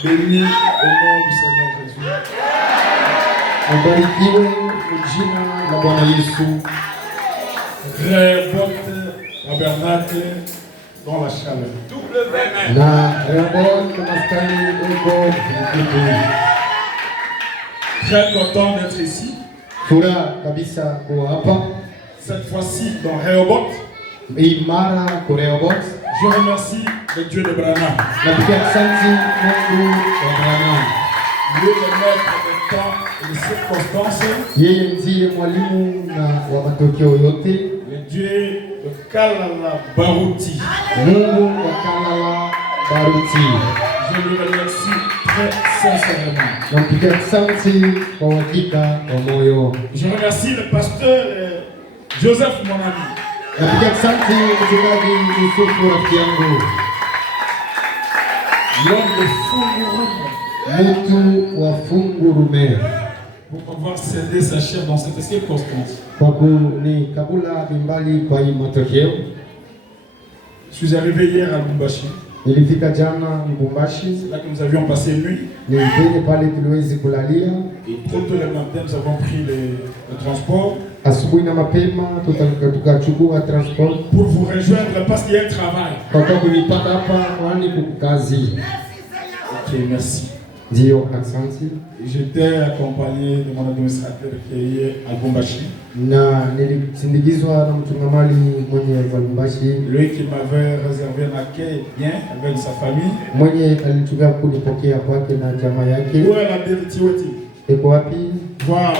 Soyez bénis au nom du Seigneur Jésus. Mbarikiwe jina la Bwana Yesu. Rehoboth tabernacle dans la chaleur. Na Rehoboth maskani uko Mkutu. Très content d'être ici. Furaha kabisa kuwa hapa. Cette fois-ci dans Rehoboth. Imara kwa Rehoboth. Je remercie le Dieu de Branham. Napigia asante Mungu wa Branham. Lui le maître des temps et des circonstances. Yeye ndiye mwalimu na wa matokeo yote. Le Dieu de Kalala Baruti. Mungu wa Kalala Baruti. Je lui remercie très sincèrement. Napigia asante kwa hakika kwa moyo. Je remercie le pasteur Joseph mon ami. Napigia asante mchungaji Yusufu rafiki yangu. L'homme de Fungurume. Mutu wa Fungurume. Pour pouvoir céder sa chair dans cette circonstance. Kwa kunikabula bimbali kwa hii matokeo. Je suis arrivé hier à Lubumbashi. Nilifika jana Lubumbashi. C'est là que nous avions passé une nuit. Nilipende pale tuliwezi kulalia. Et trop tôt le matin, nous avons pris le transport. Asubuhi na mapema tukachukua transport. Pour vous rejoindre parce qu'il y a un travail. Kwa kunipata hapa kwani kukazi. Ok, merci. Ndio, asante. J'étais accompagné de mon administrateur qui est à Lubumbashi. Na nilisindikizwa na mchungamali mwenye wa Lubumbashi. Lui qui m'avait réservé un accueil bien avec sa famille. Mwenye alichukua kunipokea kwake na jamaa yake. Où est la Beritiweti? Eko wapi? Voilà.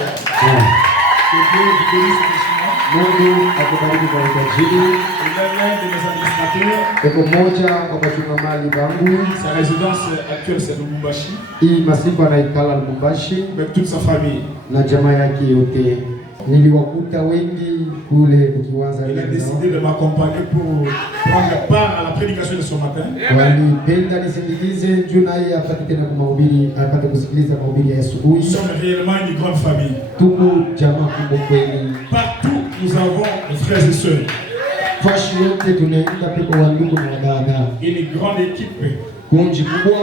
Mungu akubariki kwa utajiri. Il est l'un de mes administrateurs. Eko moja kwa wachungamali bangu. Sa résidence actuelle c'est Lubumbashi. Hii masiku anaikala Lubumbashi. Avec toute sa famille. Na jamaa yake yote. Niliwakuta wengi kule kukiwanza. Il a décidé de m'accompagner pour prendre part à la prédication de ce matin. Walipenda nisindikize juu naye apate tena kumahubiri, apate kusikiliza mahubiri ya asubuhi. Nous sommes réellement une grande famille. Tuko jamaa kubwa kweli. Partout nous avons des frères et sœurs. Fashi yote tunaenda pepo wa ndugu na wadada. Une grande équipe. Kundi kubwa.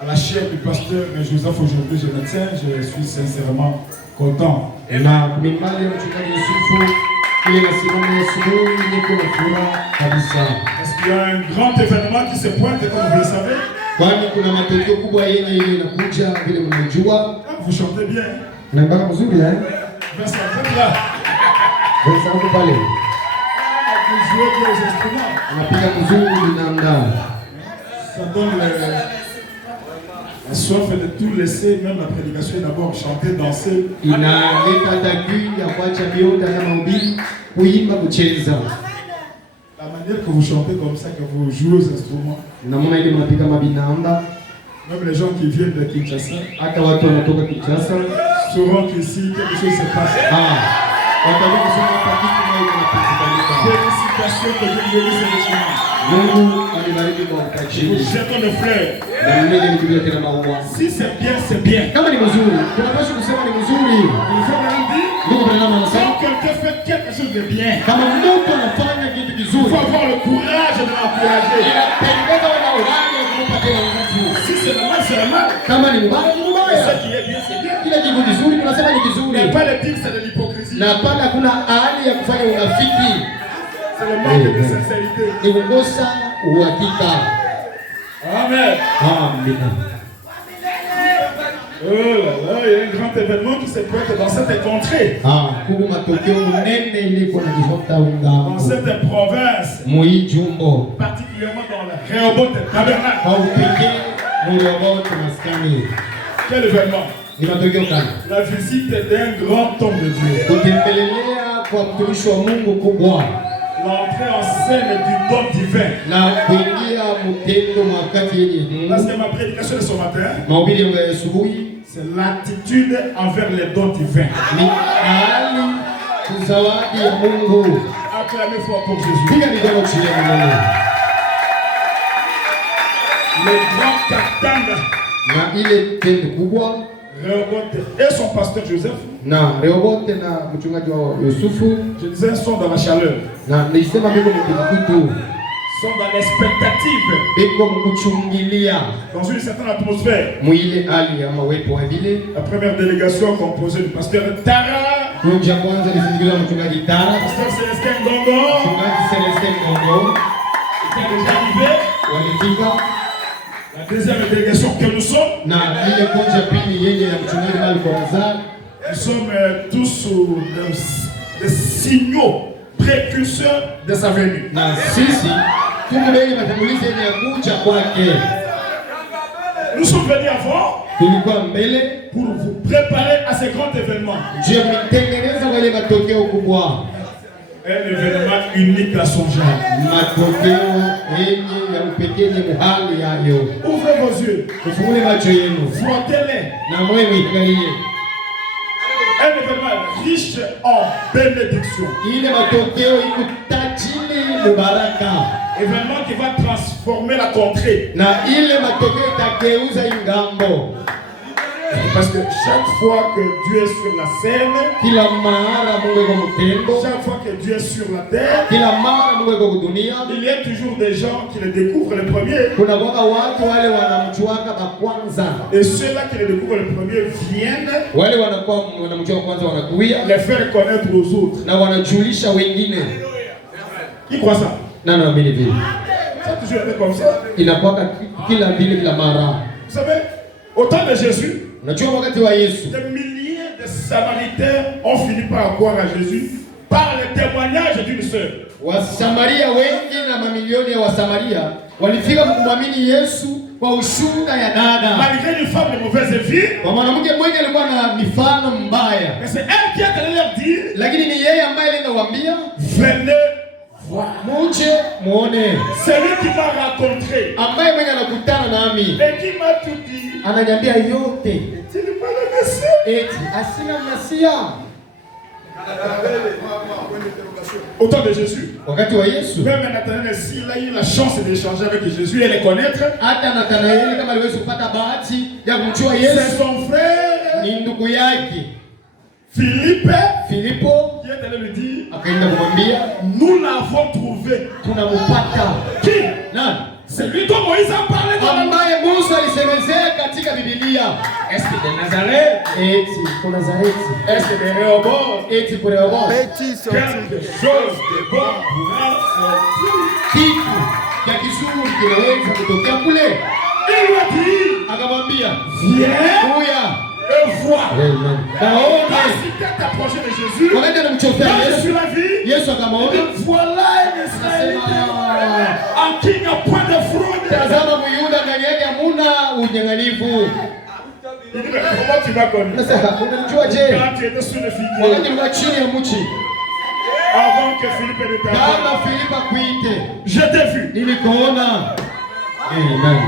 À la chair du pasteur Joseph aujourd'hui, je le tiens, je suis sincèrement content. Na kumimali ya mchungaji Yusufu ile nasimama asubuhi niko na furaha kabisa. Parce qu'il y a un grand événement qui se pointe comme vous le savez. Kwani kuna matokeo kubwa yenye inakuja vile mnajua. Vous chantez bien. Naimba mzuri Vincent, vous là. Vincent uko pale. Vous jouez bien aux instruments. Anapiga mzuri na ndani. Ça donne la soif de tout laisser, même la prédication d'abord, chanter, danser. Inaleta tabu ya kuacha miota ya mahubiri, kuimba, kucheza. La manière que vous chantez comme ça, que vous jouez aux instruments. Namona ile mnapiga mabinanda. Même les gens qui viennent de Kinshasa. Hata watu wanatoka Kinshasa. Sauront qu'ici quelque chose se passe. Watakuwa kusoma pakiti na ile inapitika. Félicitations que Dieu bénisse ce chemin. Mungu alibariki kwa utajiri. Nous jetons des fleurs. Na mimi nikuja tena maua. Si c'est bien, c'est bien. Kama ni mzuri, tunapaswa kusema ni mzuri. Il faut même dire. Ndio Branham anasema Quand quelqu'un fait quelque chose de bien, kama mtu anafanya kitu il kizuri, faut avoir le courage de l'encourager. inapendeza wana urani wa kumpa tena nguvu. Si c'est le mal, c'est le mal. Kama ni mbaya, ni Ce mbaya. qui est bien, c'est bien. Kila kitu kizuri tunasema ni Il n'y kizuri. a pas de dire c'est de l'hypocrisie. Na hapana kuna hali ya kufanya unafiki. C'est le manque de sincérité. Ni kukosa uhakika. Amen. Amina. Oh là là, il y a un grand événement qui se pointe dans cette contrée. Kuku matokeo munene iliko na kishota unga. Dans cette province. Mui jumbo. Particulièrement dans le Rehoboth tabernacle. Kwa upekee Rehoboth maskani. Quel événement? Ni matokeo gani? La visite d'un grand homme de Dieu. Kutembelea kwa mtumishi wa Mungu kubwa. L'entrée en scène du don divin. Na kuingia mtendo mwakati yenye Mungu. Parce que ma prédication de ce matin, mahubiri ya asubuhi, c'est l'attitude envers les dons divins. Ni hali kuzawadi ya Mungu. Acclamez fort pour Jésus. Piga mikono chini ya Mungu. Le grand Katanga. Na ile tendo kubwa. Rehoboth et son pasteur Joseph. Na Rehoboth na mchungaji wa Yusufu. Je disais un son dans la chaleur. Na nilisema mimi mkukutu. sont dans l'expectative, beko mkuchungilia dans une certaine atmosphère. mwile hali ya mawepo wa vile. La première délégation composée du pasteur Tara, Kundi ya kwanza lisindikizwa mchungaji Tara, pasteur Célestin Ngongo, mchungaji Celestin Ngongo était déjà arrivé. walifika, La deuxième délégation que nous sommes, na ile kundi ya pili yenye ya mchungaji Marco Lazar. nous sommes tous sous des signaux précurseurs de sa venue. Na sisi tumebeli matangulizi yenye ya kuja kwake. Nous sommes venus avant Tulikuwa mbele pour vous préparer à ce grand événement. je mtengeneza kwa ile matokeo kubwa, Un événement unique à son genre. matokeo yenye ya upekee yenye muhali yayo. Ouvrez vos yeux, Mfungule macho yenu frottez-les. na mwe muangalie Un événement riche en bénédictions. ile matokeo ikutajili mubaraka, Événement qui va transformer la contrée. na ile matokeo itageuza ingambo. Parce que chaque fois que Dieu est sur la scène, Kila mara Mungu yuko mtendo, chaque fois que Dieu est sur la terre, kila mara Mungu yuko dunia, il y a toujours des gens qui le découvrent le premier. kuna kwa watu wale wanamchuaka ba kwanza, Et ceux-là qui le découvrent le premier viennent wale wanakuwa wanamchua kwanza, wanakuia les faire connaître aux autres. na wanajulisha wengine. Qui croit ça? Na naamini vile Ça a toujours été comme ça. inakuwa kila vile kila mara. Vous savez, au temps de Jésus, Unajua wakati wa Yesu des milliers de Samaritains ont fini par croire à Jésus par le témoignage d'une sœur. Wasamaria wengi na mamilioni ya Wasamaria walifika kumwamini Yesu kwa ushuhuda ya dada, Malgré une femme de mauvaise vie, kwa mwanamke mmoja alikuwa na mifano mbaya, mais c'est elle qui est allée leur dire, lakini ni yeye ambaye alienda kuambia venez voir. muje muone, C'est lui qui m'a rencontré ambaye mwenye anakutana nami et qui m'a tout dit. ananiambia yote, Tu n'es pas le Messie. eti asina Masia. Au temps de Jésus, Wakati wa Yesu même Nathanaël, s'il a eu la chance d'échanger avec Jésus et le connaître, hata Nathanaeli kama aliweza kupata bahati ya kumjua c'est Yesu, son frère ni ndugu yake Philippe Filipo qui est allé lui dire, akaenda kumwambia nous l'avons trouvé. tunamupata. Qui? Nani? C'est lui dont Moïse a parlé dans la Ambaye Musa alisemezea katika Biblia. Est-ce que de Nazareth? Eti kwa Nazareti, Est-ce que de Rehoboth? eti kwa Rehoboth, Quelque chose de bon pourra sortir. kitu cha kizuri kinaweza kutokea kule. Il lui a dit, Akamwambia viens kuya et vois. Amen. Quand Kaona il s'était approché de Jésus, wakati anamchofea quand Yesu, Jésus l'a vu, Yesu akamwona, voilà un Israélite en qui il n'y a point de fraude. tazama Myuda ndani yake hamuna unyang'anifu. Il dit, mais comment tu m'as connu? Sasa unamjua je? Quand tu étais sous le figuier, Wakati ulikuwa chini ya mchi, avant que Philippe ne t'appelle, kama Filipo akuite, je t'ai vu. nilikuona. Amen.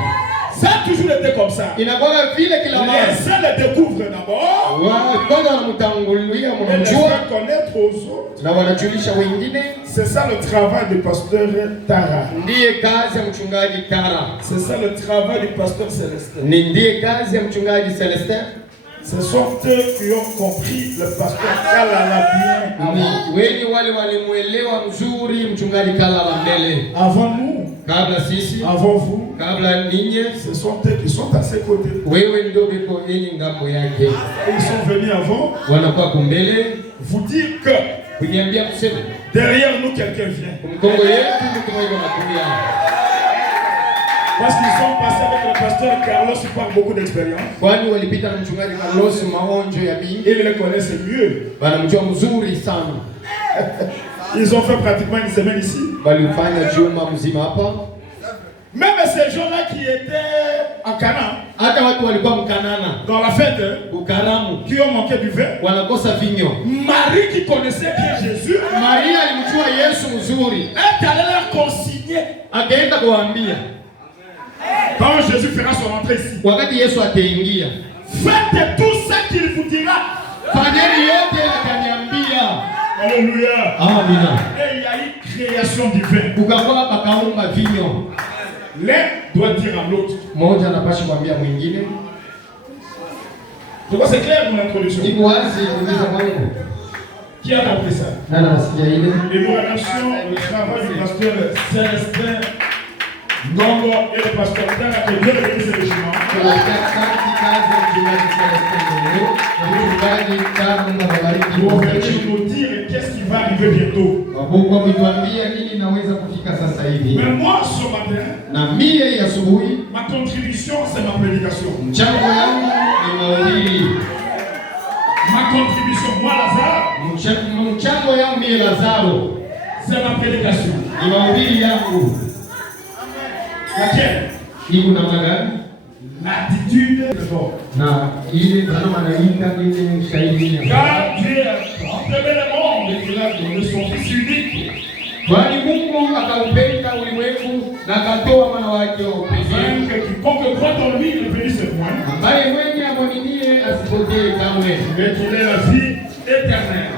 Ça a toujours été comme ça. Inakuwa vile kila mara. Les uns le découvrent d'abord, Kwanza wanamtangulia, et les wanamjua faire connaître aux autres. na wanajulisha wengine. C'est ça le travail du pasteur Tara. Ndiye kazi ya mchungaji Tara, C'est ça le travail du pasteur Célestin. ndiye kazi ya mchungaji Celestin. Ce sont eux qui ont compris le pasteur Kalala bien avant. Ni wengi wale walimuelewa mzuri mchungaji Kalala mbele, Avant nous, kabla sisi, avant vous, kabla ninyi. ce sont eux qui sont à ses côtés. Wewe ndio biko yenye ngambo yake, Ils sont venus avant wanakuwa kumbele vous dire que kuniambia kusema derrière nous quelqu'un vient. kumkongo yetu mtu mmoja anakuja, Parce qu'ils sont passés avec le pasteur Carlos par beaucoup d'expérience. kwani walipita na mchungaji Carlos maonjo ya mingi, Ils le connaissent mieux. wanamjua mzuri sana. Ils ont fait pratiquement une semaine ici. Walifanya juma mzima hapa. Même ces gens-là qui étaient en Canaan, Hata watu walikuwa mkanana dans la fête, ukaramu, qui ont manqué du vin, wanakosa vinyo. Marie qui connaissait bien Jésus, Maria alimjua Yesu mzuri, est allée leur consigner. akaenda kuwaambia Quand Jésus fera son entrée ici, wakati Yesu ataingia, faites tout ce qu'il vous dira. fanyeni yote ataniambia. Alléluia. Amina. Et il y a eu création du vin. Kukakuwa pakaumba vinyo. L'un doit dire à l'autre. Mmoja anapaswa kuambia mwingine. Je vois c'est clair mon introduction. Iko wazi kuuliza Mungu. Qui a compris ça? Et nous remercions le travail du pasteur Célestin Ngongo et le pasteur Tana qui viennent de ce régiment. Pour venir nous dire qu'est-ce qui va arriver bientôt. Mais moi ce matin, ma contribution c'est ma prédication. Ma contribution, moi Lazare, c'est ma prédication. Laquelle? L'attitude de l'homme. Car Dieu a enlevé le monde et qu'il a donné son Fils unique. Quiconque croit en lui ne périsse point, mais qu'il ait la vie éternelle.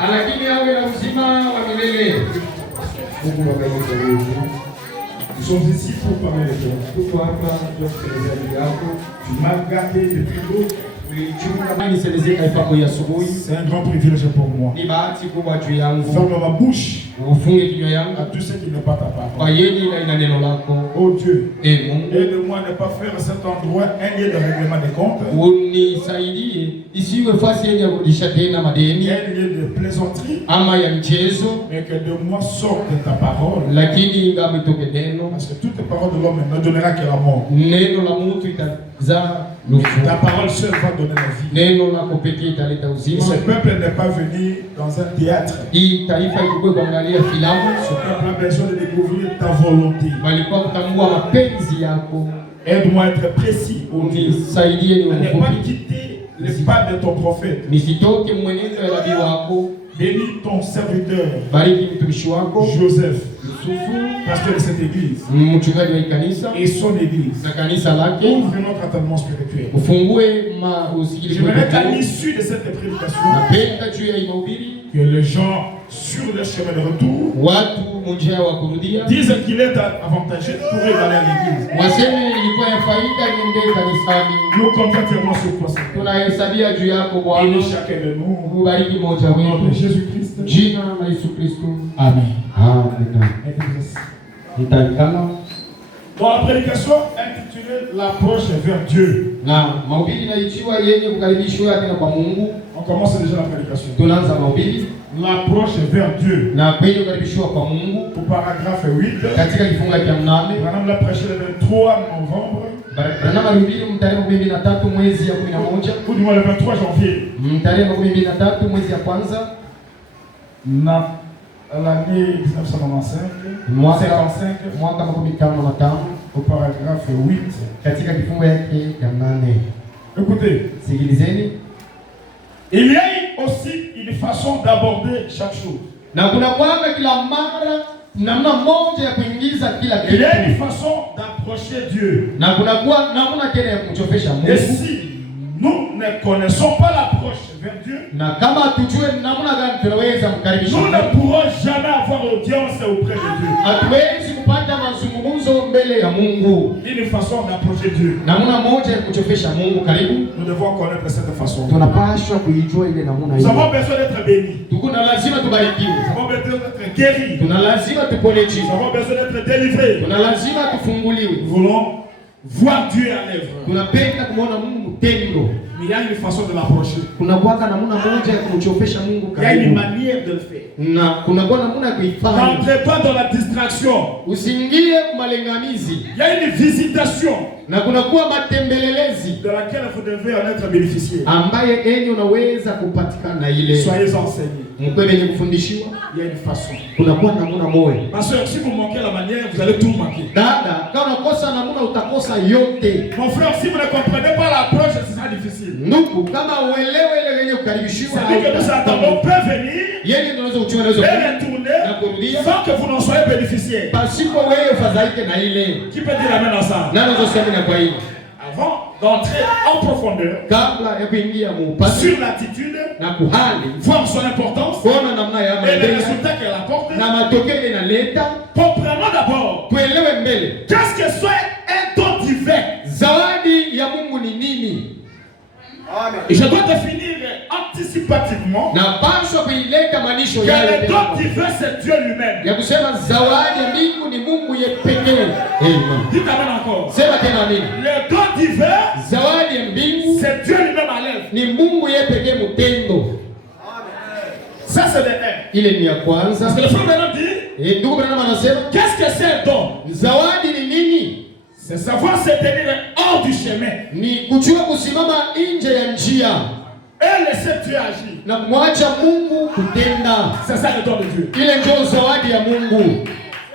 Nous sommes ici pour parler de toi. Tu m'as gardé depuis l'eau. C'est un grand privilège pour moi. Ferme ma bouche à tous ceux qui ne pas ta parole. Oh Dieu, aide-moi à ne pas faire cet endroit un lieu de règlement des comptes, un lieu de plaisanterie, mais que de moi sorte ta parole. Parce que toute parole de l'homme ne donnera que la mort. Ta parole seule va donner la vie. Et ce peuple n'est pas venu dans un théâtre. Ce peuple a besoin de découvrir ta volonté. Aide-moi à être précis. Ne pas quitter les pas de ton prophète. Bénis ton serviteur Joseph, pasteur de cette église et son église. Ouvre notre entendement spirituel. J'aimerais qu'à l'issue de cette prédication, que les gens sur le chemin de retour disent qu'il est avantageux pour aller à l'église. Nous comptons sur toi, Seigneur. Et chacun de nous, au nom de Jésus-Christ. Amen. Dans la prédication intitulée L'approche vers Dieu, on commence déjà la prédication. L'approche vers Dieu. Au paragraphe 8, Madame l'a prêché le 23 novembre. Ou du moins le 23 janvier. L'année 1995, 55, au paragraphe 8. Écoutez, il y a aussi une façon d'aborder chaque chose. Il y a une façon d'approcher Dieu. Et si nous ne connaissons pas l'approche vers Dieu, nous ne pourrons jamais avoir audience auprès de Dieu. Une façon d'approcher Dieu. Nous devons connaître cette façon. Nous avons besoin d'être bénis. Nous avons besoin d'être guéris. Nous avons besoin d'être délivrés. Nous voulons voir Dieu à l'œuvre. Mais il y a une façon de l'approcher. Il y a une manière de le faire. N'entrez pas dans la distraction. Il y a une visitation de laquelle vous devez en être bénéficié. Soyez enseignés. Il y a une façon. Ma soeur, si vous manquez la manière, vous allez tout manquer. Mon frère, si vous ne comprenez pas l'approche, c'est ça difficile. C'est-à-dire que nous attendons peut venir et retourner sans que vous n'en soyez bénéficiaires. Qui peut dire amen à ça? Avant d'entrer en profondeur sur l'attitude, voir son importance et les résultats qu'elle apporte, comprenons d'abord qu'est-ce que soit un don divin. Et je dois définir anticipativement mafundisho yale. Le don divin c'est Dieu lui-même. Ya kusema zawadi ya mbingu ni Mungu yeye pekee. Amen. Dites amen encore. Sema tena amen. Le don divin, zawadi ya mbingu c'est Dieu lui-même à l'œuvre. Ni Mungu yeye pekee mtendo. Ça c'est le un. Ile ni ya kwanza. Parce que le frère Branham dit, ndugu Branham anasema, qu'est-ce que c'est un don? Zawadi ni nini? C'est savoir se tenir hors du chemin. Ni kujua kusimama nje ya njia. Et laisser Dieu agir. Na mwacha Mungu kutenda. C'est ça le don de Dieu. Ile ndio zawadi ya Mungu.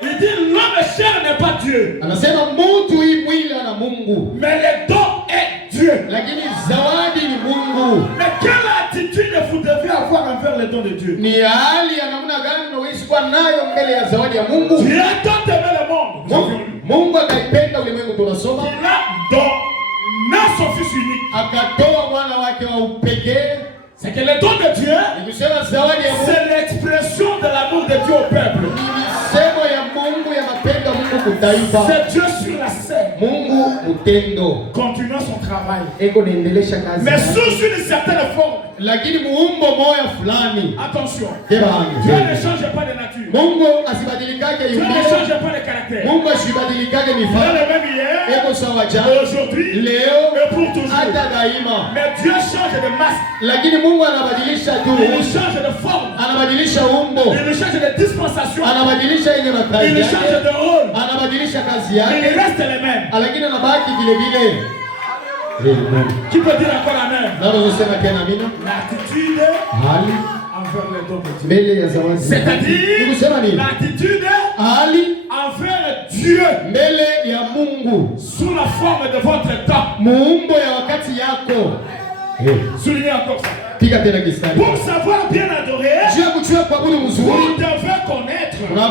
Il dit l'homme cher n'est pas Dieu. Anasema mtu hii mwili ana Mungu. Mais le don est Dieu. Lakini zawadi ni Mungu. Mais quelle attitude vous devez avoir envers le don de Dieu? Ni hali ya namna gani unaweza kuwa nayo mbele ya zawadi ya Mungu? Dieu a tant aimé le monde. Mungu akaipenda ulimwengu tunasoma. Il a donné son fils unique. Akatoa mwana wake wa upekee. C'est que le don de Dieu, c'est l'expression de l'amour de Dieu au peuple. C'est Dieu sur la scène. Continuant son travail. Mais sous une certaine forme. Attention. Dieu ne change pas de nature. Dieu ne change pas de caractère. Il est le même hier, aujourd'hui et pour toujours. Mais Dieu change de masque. Mungu anabadilisha tu. Il change de forme. Anabadilisha umbo. Il change de dispensation. Anabadilisha ile makazi yake. Il change de rôle. Anabadilisha kazi yake. Il reste le même. Lakini anabaki vile vile. Amen. Qui peut dire encore amen? Ndio unasema tena amina. L'attitude hali envers le don de Dieu. Mbele ya zawadi. C'est-à-dire l'attitude hali envers Dieu. Mbele ya Mungu. Sous la forme de votre temps. Muumbo ya wakati yako. Soulignez encore ça. Pour savoir bien adorer, vous devez connaître la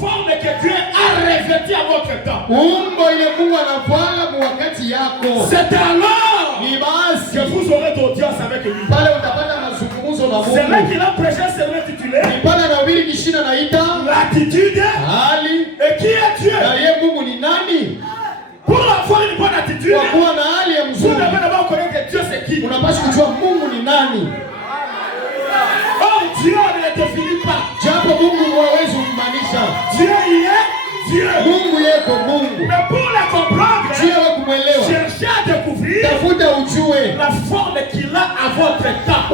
forme que Dieu a revêtue à votre temps. C'est alors que vous aurez d'audience avec lui. C'est là qu'il a prêché un sermon intitulé l'attitude et qui est Dieu. Pour avoir une bonne attitude, vous devez d'abord connaître que Dieu c'est qui. Oh, Dieu ne définit pas. Dieu il est Dieu. Mais pour le comprendre, cherchez à découvrir la forme qu'il a à votre temps.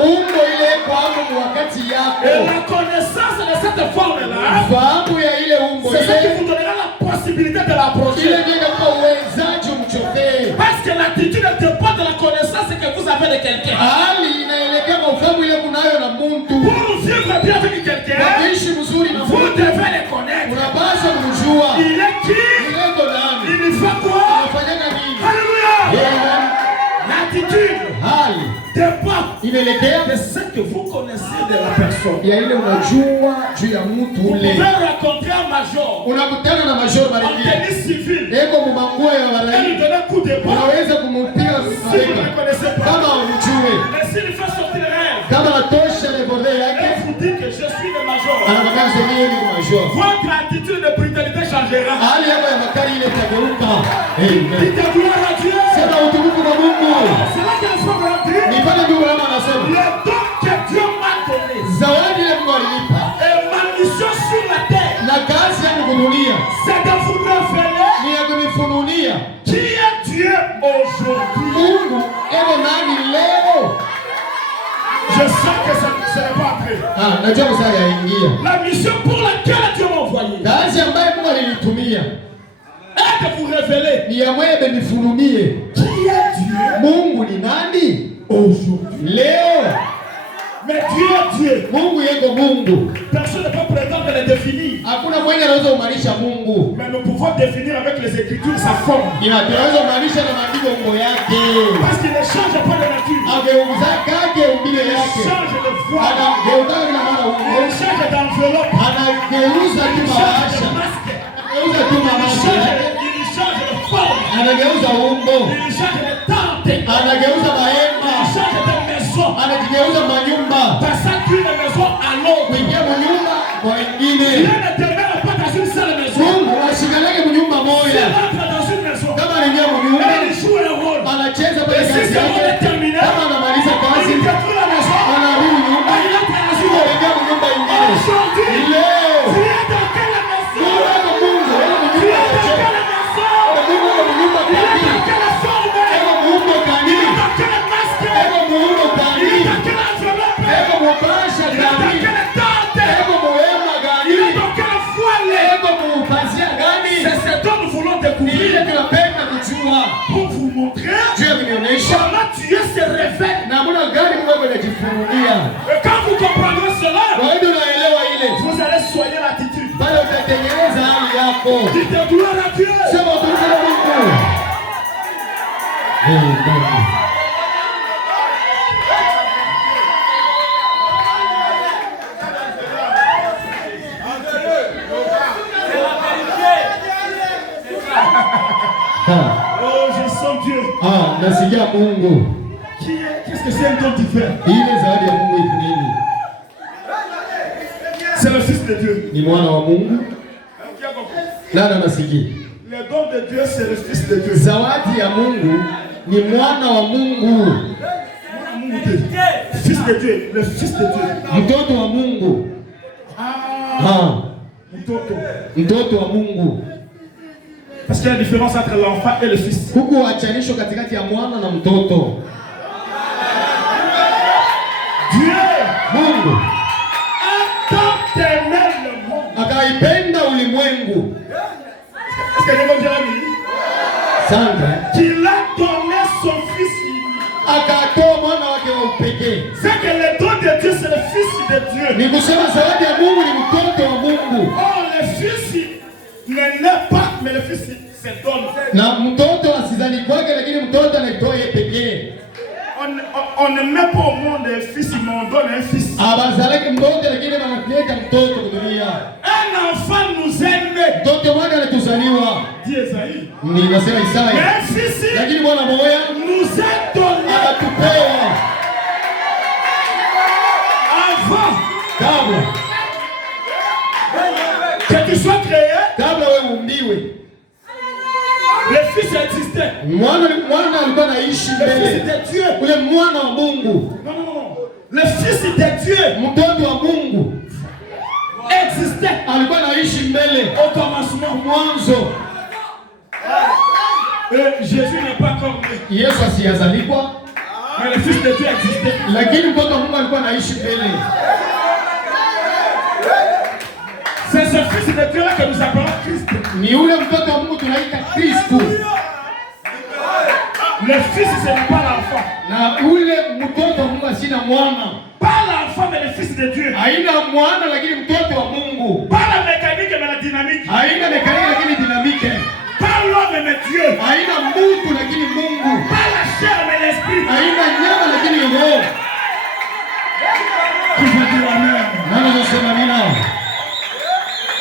Et la connaissance de cette forme-là, c'est ce qui vous donnera la possibilité de l'approcher. Parce que l'attitude ne dépend de la connaissance que vous avez de quelqu'un. Pour vivre bien avec quelqu'un, vous devez le connaître. Il est qui? Il fait quoi? Alléluia! L'attitude dépend de ce que vous connaissez de la personne. Vous pouvez rencontrer un major en tennis civil et lui donner un coup d'épaule si vous ne le connaissez pas. Mais s'il fait sortir le rêve et vous dit que je suis le major, votre attitude de brutalité changera. Dites gloire à Dieu. C'est là qu'un frère m'a dit le don que Dieu m'a donné et ma mission sur la terre, c'est de vous révéler qui est Dieu aujourd'hui. Je sais que ce n'est pas après. La mission pour laquelle Dieu m'a envoyé est de vous révéler qui est Dieu aujourd'hui. Mais Dieu est Dieu. Personne ne peut prétendre le définir. Mais nous pouvons définir avec les Écritures sa forme. Parce qu'il ne change pas de nature. Il change de voix. Il change d'enveloppe. Il change de masque. Il change de forme. Il change de tente. Il change de maison. Passant d'une maison à l'autre. Dieu ne demeure pas dans une seule maison. S'il entre dans une maison, il joue un rôle. Et si ce rôle est terminé, il détruit la maison. Il entre dans une autre. pour vous montrer comment Dieu se révèle. Et quand vous comprendrez cela, vous allez soigner l'attitude. Dites gloire à Dieu. Oh, je sens Dieu. Qu'est-ce que c'est un don divin? C'est le Fils de Dieu. Le don de Dieu, c'est le Fils de Dieu. Fils de Dieu, le Fils de Dieu. Mtoto wa Mungu. Parce qu'il y a une différence entre l'enfant et le fils. Huku wachanisho katikati ya mwana na mtoto. Dieu, Mungu, aimait le monde. Akaipenda ulimwengu. Est-ce que Dieu l'a dit? Sandra. Qu'il a donné son fils. Akatoa mwana wake wa pekee. C'est que le don de Dieu, c'est le Fils de Dieu. Ni kusema zawadi ya Mungu ni mtoto wa Mungu. Oh, le fils ne naît pas, mais le fils se donne. Na mtoto asizali kwake, lakini mtoto anaitoa yeye pekee. On ne met pas au monde un fils, mais on donne un fils. Abazalaki mtoto, lakini wanaleta mtoto dunia. Un enfant nous aime. Mtoto mmoja alituzaliwa. Dit Esaïe. Ninasema Isaya. Mais un fils, lakini mwana mmoja nous a donné. Akatupewa. Avant. Kabla. Que tu sois créé. Kabla wewe uumbiwe. Le fils existait. Mwana alikuwa anaishi mbele. Le fils de Dieu. Ule mwana wa Mungu. Non. Le fils de Dieu. Mtoto wa Mungu. Existait. Alikuwa anaishi mbele. Au commencement. Mwanzo. Jésus n'est pas encore né. Yesu asiyazalikwa. Mais le fils de Dieu existait. Lakini mtoto wa Mungu alikuwa anaishi mbele. C'est ce fils de Dieu là que nous appelons Christ. Ni ule mtoto wa Mungu tunaita Kristo. Le fils ce n'est pas l'enfant. Na ule mtoto wa Mungu asina mwana. Pas l'enfant mais le fils de Dieu. Haina mwana lakini mtoto wa Mungu. Pas la mécanique mais la dynamique. Haina mécanique lakini dynamique. Pas l'homme mais Dieu. Haina mtu lakini Mungu. Pas la chair mais l'esprit. Haina nyama lakini roho. Qui veut dire amen? Nani anasema nini?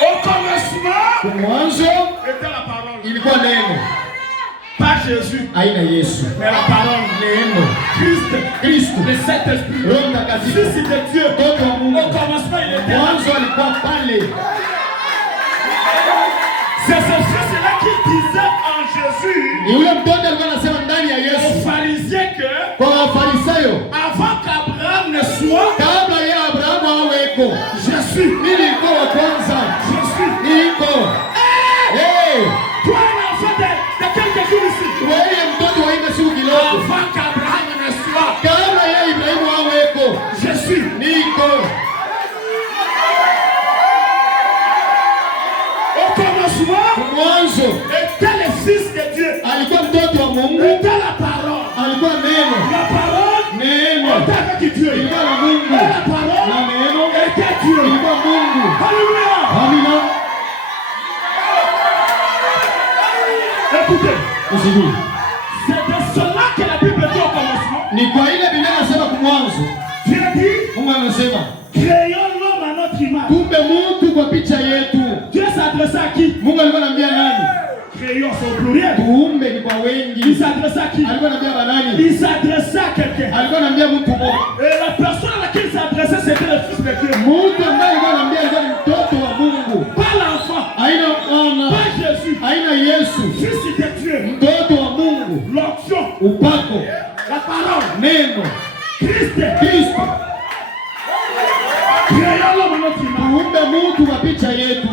Au commencement, mwanzo était la parole. Ilikuwa neno. Pas Jésus. Haina Yesu. Mais la parole. Neno. Kristo. Le Saint-Esprit. Roho Mtakatifu. Fils de Dieu. Mtoto wa Mungu. Au commencement il était. Mwanzo alikuwa pale. C'est ce fils-là qui disait en Jésus. Ni ule mtoto alikuwa anasema ndani ya Yesu. Aux pharisiens que. Kwa Wafarisayo. Avant qu'Abraham ne soit. Kabla ya Abrahamu aweko. Je suis. Mimi nilikuwa wa kwanza. Je suis. Niko. Hey. Toi l'enfant de quelques jours ici. Wewe mtoto wa Ibrahim siku kidogo. Avant qu'Abraham ne soit. Kabla ya Ibrahimu aweko. Je suis. Niko. Au commencement. Mwanzo. Était le fils de Dieu. Alikuwa mtoto wa Mungu. Était la parole. Alikuwa neno. La parole. Neno. Était avec Dieu. Ilikuwa na Mungu. Et la parole. Na neno. Était Dieu. Ilikuwa Mungu. Alléluia. Amina. Écoutez. Usikie. C'est de cela que la Bible dit au commencement. Ni kwa ile Biblia inasema kwa mwanzo. Dieu dit. Mungu anasema. Créons l'homme à notre image. Tumbe mtu kwa picha yetu. Dieu s'adresse à qui? Mungu alikuwa anambia nani? Créons au pluriel. Tuumbe ni kwa wengi. Il s'adresse à qui? Alikuwa anambia banani? Il s'adresse à quelqu'un. Alikuwa anambia mtu mmoja. Et la personne à laquelle il s'adressait c'était le fils de Dieu. Mtu ambaye alikuwa anambia alikuwa ni mtoto wa Mungu. Pas l'enfant. Haina mwana. Pas Jésus. Haina Yesu. Fils de Dieu. Mtoto wa Mungu. L'onction. Upako. La parole. Neno. Kristo. Créons l'homme à notre image. Tuumbe mtu kwa picha yetu.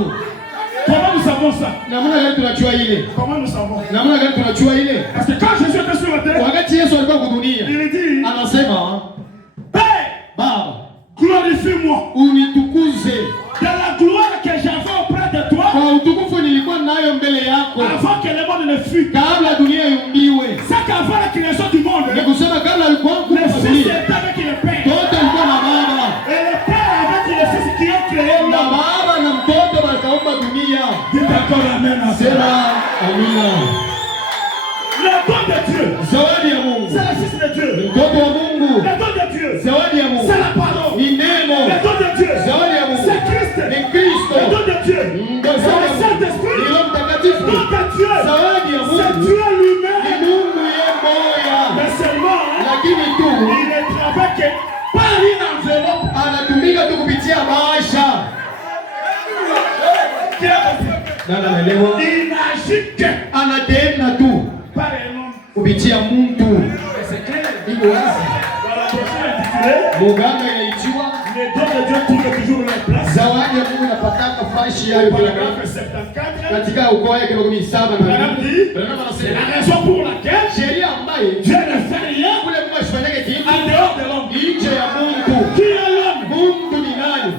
Comment nous savons ça? Namna gani tunajua ile? Comment nous savons? Namna gani tunajua ile? Parce que quand Jésus était sur la terre, wakati Yesu alikuwa kwa dunia, il dit, anasema, Père, Baba, glorifie-moi unitukuze de la gloire que j'avais auprès de toi, kwa utukufu nilikuwa nayo mbele yako, avant que le monde ne fût. kabla dunia iumbwe. Sema amina. Le don de Dieu. Zawadi ya Mungu. C'est le Fils de Dieu. Mtoto wa Mungu. Le don de Dieu. Zawadi ya Mungu. C'est la parole. Ni neno. Le don de Dieu. Zawadi ya Mungu. C'est Christ. Ni Kristo. Le don de Dieu. C'est le Saint-Esprit. Ni Roho Mtakatifu. Don de Dieu. Zawadi ya Mungu. C'est Dieu lui-même. Ni Mungu yeye moya. Mais seulement, Lakini tu il ne travaille que par une enveloppe. Anatumika tu kupitia maisha. Nani anaelewa? Il n'agit que Anatenda tu par un homme. kupitia mtu. C'est clair. Iko wazi. Voilà, prochain intitulé. Muganga inaitwa Le don de Dieu trouve toujours la place. zawadi ya Mungu inapataka fashi yayo kila Paragraphe 74. katika ukoo yake 17 na Branham dit, Branham c'est anasema la raison pour laquelle sheria ambaye Dieu ne fait rien kule Mungu asifanyake kitu en dehors de l'homme. nje ya Mungu. Qui est l'homme? Mungu ni nani?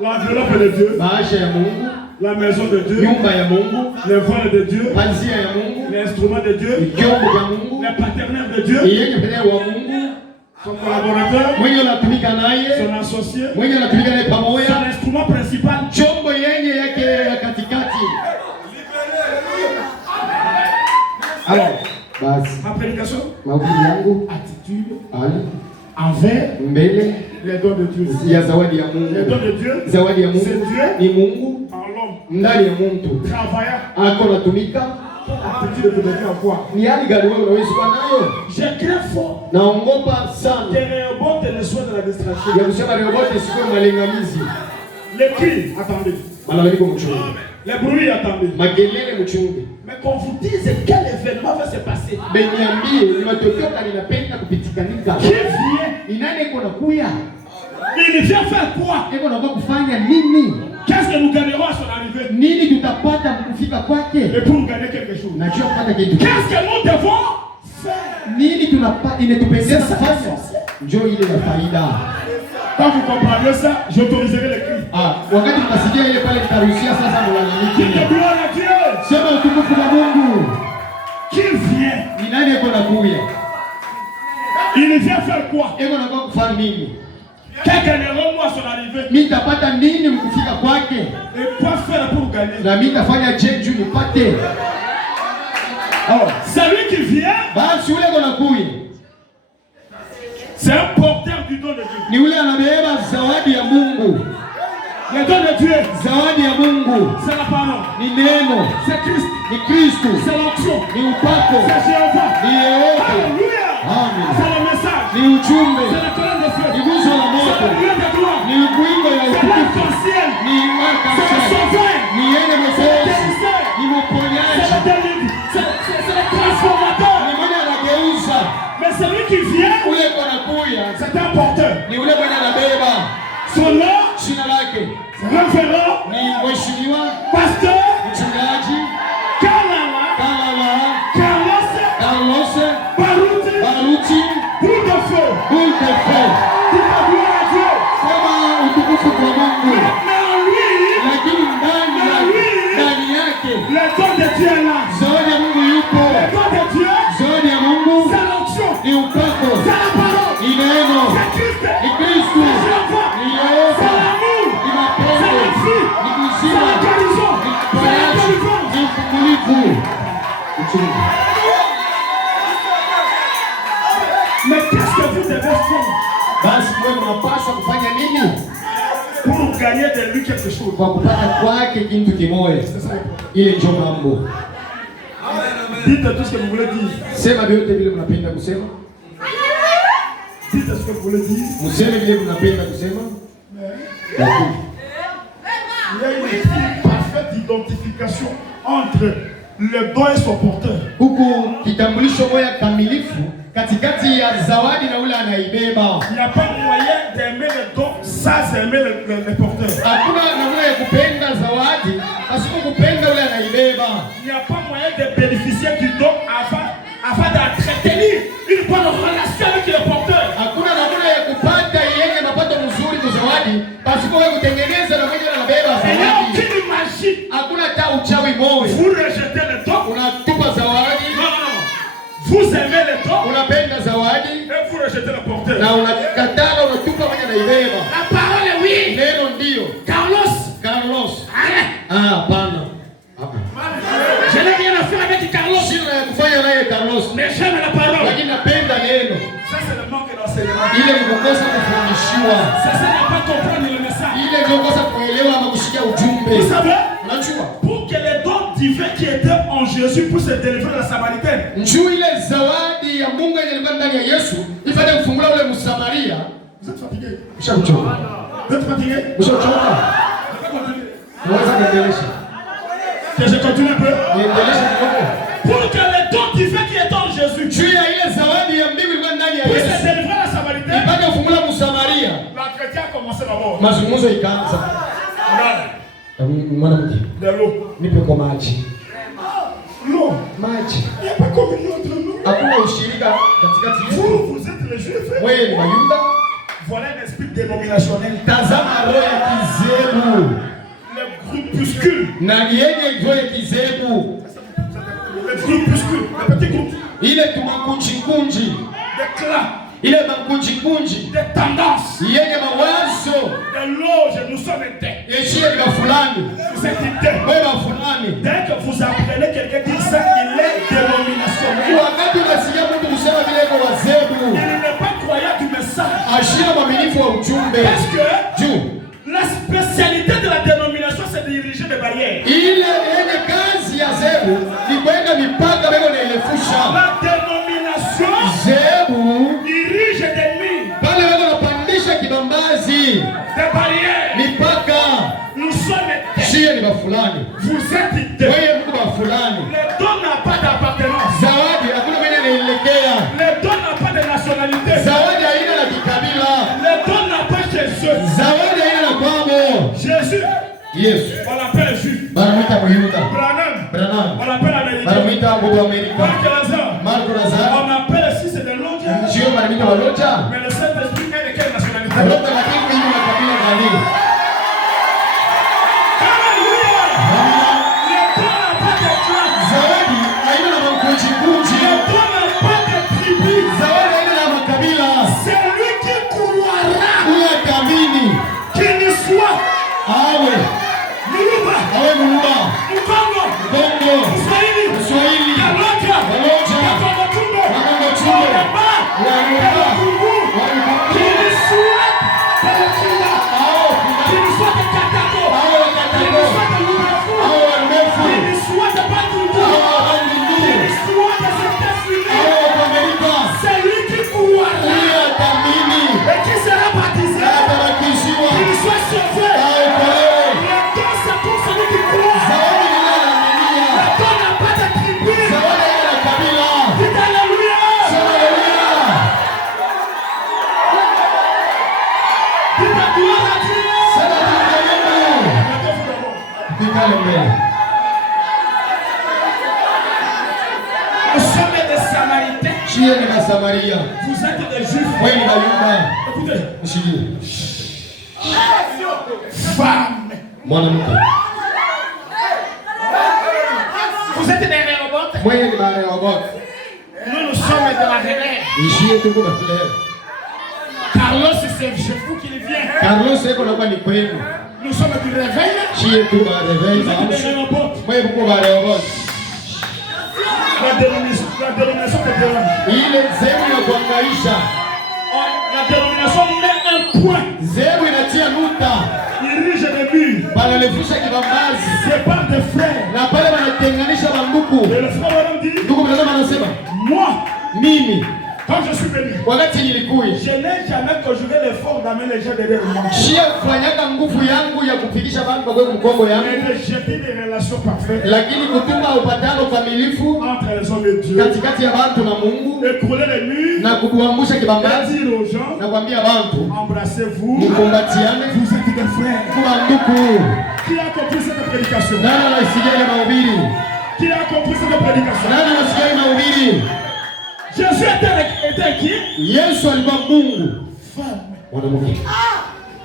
L'enveloppe de Dieu, Maisha ya Mungu, la maison de Dieu, nyumba ya Mungu, le vol de Dieu, pazia ya Mungu, l'instrument de Dieu, vyombo vya Mungu, le partenaire de Dieu, yeye pekee wa Mungu, son collaborateur, mwenye anatumika naye, son associé, mwenye anatumika naye pamoja, son instrument principal. chombo yenye yake ya katikati. Alors, Basi ma prédication, mahubiri yangu attitude ali envers mbele les dons de Dieu. ya zawadi ya Les Mungu. dons de Dieu, Zawadi ya c'est Mungu Dieu ni Mungu en l'homme, ndani ya mtu, travaillant. ako natumika. Attitude de devenir quoi? Ni hali gani wewe unaweza kuwa nayo? Je crains fort Naongopa sana que Rehoboth ne soit de la distraction. ya kusema Rehobothi sikuwe malengamizi, Les cris, attendez. malalamiko mchungu, Les bruits, attendez. makelele mchungu. Mais qu'on vous dise quel événement va se passer. Beniambie ni matokeo gani napenda kupitikanika. Qui vient? Ni nani iko nakuya? Il vient faire quoi? Iko nakuwa kufanya nini? Qu'est-ce que nous gagnerons à son arrivée? Nini tutapata kufika kwake? Et pour gagner quelque chose. Najua kupata kitu. Qu'est-ce que nous devons faire? Nini tunapata inatupendeza kufanya? Njoo ile ya faida. Quand vous comprenez ça, j'autoriserai les cris. Wakati mnasikia ile pale nitaruhusia sasa mlalamike. Qui te gloire à Dieu? Sema utukufu kwa Mungu. Qui vient? Ni nani iko nakuya? Il vient faire quoi? Iko nakuwa kufanya nini? Que gagnerons-nous à son arrivée? Mimi nitapata nini mkufika kwake? Et quoi faire pour gagner? Na mimi nitafanya je juu nipate. Alors, celui qui vient, Basi ule iko nakuya. c'est un porteur du don de Dieu. Ni ule anabeba zawadi ya Mungu. Le don de Dieu, Zawadi ya Mungu c'est la parole. ni neno, C'est Christ. ni Kristo, C'est l'onction. ni upako, C'est Jéhovah. ni Yehova, Alléluia. Amen. C'est le message. Ni ujumbe, C'est la colonne de feu. ni guzo la C'est moto, le lieu de gloire. ni wimbo ya C'est utukufu, l'arc-en-ciel. ni mwaka C'est le sana, sauveur. ni yeye C'est le mwokozi, guérisseur. ni mponyaji, C'est le délivré. C'est le transformateur. ni mwenye anageuza. Mais celui qui vient, Ule kona kuya c'est un porteur. ni ule mwenye anabeba. Son nom, Jina lake c'est révérend, ni mheshimiwa pasteur, mchungaji Kalala, Kalala Carlos, Carlos Baruti, Baruti boule de feu. Bultefe. Tout la gloire à Dieu. Sema utukufu kwa Mungu. Mais en lui, Lakini ndani yake le don de Dieu est là. zawadi ya Mungu yupo. Le don de Dieu, Zawadi ya Mungu c'est l'onction. ni upako, C'est la parole. ni neno, C'est Christ. ni Kristo, C'est Jéhovah. ni C'est Yehova, l'amour. ni C'est mapendo, la vie. ni C'est uzima, la guérison. ni C'est la uponyaji, délivrance. ni ufungulivu. Uchungu. Mais qu'est-ce que vous devez faire Basi wewe unapaswa kufanya nini pour gagner de lui quelque chose? kwa kupata kwake kitu kimoja? Ile ndio mambo. Dites tout ce que vous voulez dire. Sema vyote vile mnapenda kusema. Dites ce que vous voulez dire. Mseme vile mnapenda kusema. Lakini Il y a une parfaite identification entre le don et son porteur. huku kitambulisho moja kamilifu katikati ya zawadi na ule anaibeba. Il n'y a pas moyen d'aimer le don sans aimer le porteur. Hakuna namna ya kupenda zawadi pasipo kupenda ule anaibeba. Il n'y a pas moyen de bénéficier du don avant d'entretenir une bonne relation avec le porteur. Hakuna namna ya kupata yenye mapato mzuri kwa zawadi pasipo wewe kutengeneza na mwenye anabeba Il n'y a zawadi. aucune magie. Hakuna hata uchawi moja. Vous rejetez le don. Unatupa zawadi, Non, non, non. Vous aimez le don unapenda zawadi et vous rejetez le porteur. na unakatana, unatupa mwenye anaibeba. La parole est oui. Neno ndio. Carlos. Carlos. Allez. Hapana. Malgré yose. Mais j'aime la parole. Lakini napenda neno. Ça c'est le manque d'enseignement. Ile ni kukosa kufundishiwa. Ça c'est ne pas comprendre le message. Ile ni kukosa kuelewa ama kusikia ujumbe. Vous savez? Unajua? Pour que les dons divins qui étaient en Jésus puissent se délivrer de la Samaritaine. Njoo ile zawadi ya Mungu yenye ilikuwa ndani ya Yesu ipate kufungula ule Msamaria. Vous êtes fatigué? Ushachoka. Vous êtes fatigué? Ushachoka. Unaweza kuendelea. Que je continue un peu. Niendeleshe kidogo. Pour que les dons divins qui étaient en Jésus. Njoo ya ile zawadi ya mbingu ilikuwa ndani ya Yesu. Puisse se délivrer de la Samaritaine. Ipate kufungula Msamaria. L'entretien a commencé d'abord. Mazungumzo ikaanza. Mwanamke. De l'eau. Nipe kwa maji. L'eau. Maji. Il n'y a pas communion entre nous. Hakuna ushirika katikati yetu. Vous êtes les Juifs. Wewe ni Wayuda. Voilà un esprit dénominationnel. Tazama roho ya kizebu. Le groupuscule. Na yenye roho ya kizebu. Le groupuscule. Le petit groupe. Ile tumakunji-kunji. Des clans. Ile makunji-kunji. Des tendances. Yenye mawazo. Des loges. Nous sommes des. Yeshia ni fulani. Vous êtes des. Wewe fulani. Dès que vous apprenez quelqu'un qui sait qu'il est dénominationnel. Wakati unasikia mtu kusema vile kwa wazebu. Il n'est pas croyant du message. Ashia mwaminifu wa ujumbe. Parce que juu la spécialité de la dénomination c'est de diriger des barrières. Ile yenye kazi ya zebu ni kuweka mipaka bego na elefusha. La dénomination zebu dirige des murs. Pale wao wanapandisha kibambazi. Des barrières. Mipaka. Nous sommes des. Shia ni fulani. Vous êtes des. Wewe mtu wa fulani. Le don n'a pas d'appartenance. Zawadi hakuna mwenye anaelekea. Le don n'a pas de nationalité. Zawadi haina na kikabila. Le don n'a pas chez eux. Zawadi haina na kwao. Jésus. Yesu. On l'appelle Juif. Banamuita Muyuda. Branham. On l'appelle Américain. Banamuita mtu wa Amerika. Marko Lazaro. On appelle si c'est des Lodja. Sio banamuita wa Lodja. Mais le Saint-Esprit est de quelle nationalité? Roho Mtakatifu ni wa kabila gani? Zawadi haina na makunji-kunji. Zawadi haina na makabila. Celui qui croira. Huyo atamini. Qu'il soit. Awe. Muluba. Awe Muluba. Mkongo. Kongo. Swahili. Swahili. Kaloja. Kaloja. Makongo-tumbo. Makongo-tumbo. Wanyama. Kalukungu. Qu'il soit. Pelekila. Ao. Qu'il soit de Katako. Ao Qu'il Katako. soit de Lumefu. Ao Lumefu. Qu'il soit de Bandundu. Ao Bandundu. Qu'il soit des États-Unis. Ao Amerika. C'est lui qui croira. Huyo atamini. Et qui sera baptisé. Atabatizwa. Qu'il soit sauvé. Aokolewe. Le don c'est pour celui qui croit. Zawadi ni anaaminia. Le don n'a pas de tribu. Zawadi haina na kabila. Dites alléluia. Haleluya. Dites la gloire à Dieu. Sasa tunaomba. Nikale mbele. Nous sommes des Samaritains. Shia ni Masamaria. Vous êtes des Juifs. Wewe ni Wayuda. Écoutez. Mshikie. Femme. Mwanamke. Vous êtes des Rehoboth. Wewe ni Rehoboth. Nous sommes de la Réveil. Ishie tuko na Bethlehem. Carlos c'est chez vous qu'il vient. Carlos eko na kwani kwenu. Nous sommes du Réveil. Shie tu ba Reveil. Vous êtes des Rehoboth. Wewe uko ba Rehoboth. La dénomination de Dieu. Ile zebu ya kuangaisha. La dénomination met un point. Zebu inatia nukta. Dirige des murs. Banalefusha kibambazi. Sépare des frères. Na pale wanatenganisha banduku. Et le frère Branham dit. Ndugu mnasema anasema. Moi. Mimi. Quand je suis venu. Wakati nilikuja. Je n'ai jamais conjugué l'effort d'amener les gens derrière moi. Shia kufanyaka nguvu yangu ya kufikisha bantu kwa mkongo yangu. Et de jeter des relations parfaites. Lakini kutuma upatano kamilifu entre les hommes et Dieu. Katikati ya bantu na Mungu. Écrouler les murs. Na kubuangusha kibambazi. Dire aux gens. Na kuambia bantu. Embrassez-vous. Mkumbatiane. Vous êtes des frères. Kwa ndugu. Qui a compris cette prédication? Nani anasikia ile mahubiri? Qui a compris cette prédication? Nani anasikia ile mahubiri? Jésus était qui? Yesu alikuwa Mungu. Femme. Mwanamke.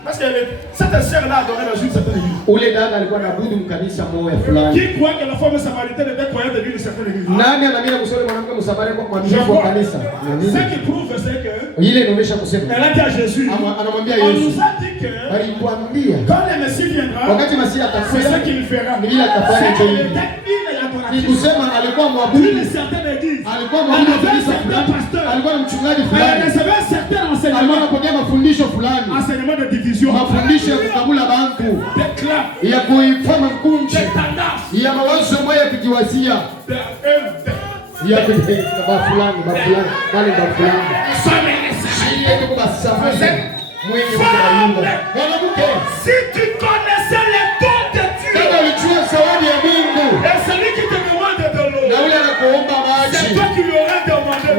Parce que cette sœur-là adorait le juif de certaine église. Ule dada alikuwa anaabudu mkanisa moja fulani. Qui croit que la femme samaritaine était croyante de l'une de certaine église? Nani anaamini kusema mwanamke Msamaria kwa mwaminifu wa kanisa? Ce qui prouve c'est que ile inaonyesha kusema. Elle a dit à Jésus. Anamwambia On Yesu. nous a dit que alikuambia quand le Messie viendra, wakati Masia atakuja, c'est ce qu'il fera. ni vile atafanya hivi. Ni kusema alikuwa mwabudu. Alikuwa mwabudu wa kanisa fulani. Alikuwa mchungaji fulani. Alikuwa anapokea mafundisho fulani. Mafundisho ya kukabula banku. Ya kuifanya mkunji. Ya mawazo moja ya kujiwazia. Ya ba fulani. Si tu connaissais les dons de Dieu, et celui qui te demande de l'eau, c'est toi qui lui aurais demandé.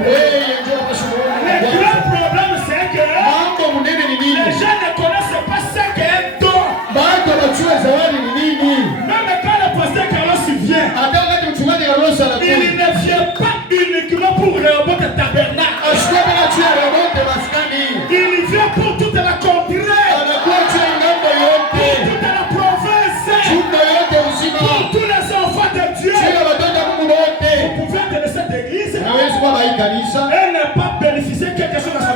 Le grand problème, c'est que les gens ne connaissent pas ce qu'est un don. Même quand le pasteur Carlos vient, il ne vient pas uniquement pour le robot de tabernacle. Il vient pour toute la contrée, pour toute la province, pour tous les enfants de Dieu. Vous pouvez entrer dans cette église et ne pas bénéficier de quelque chose à son âme.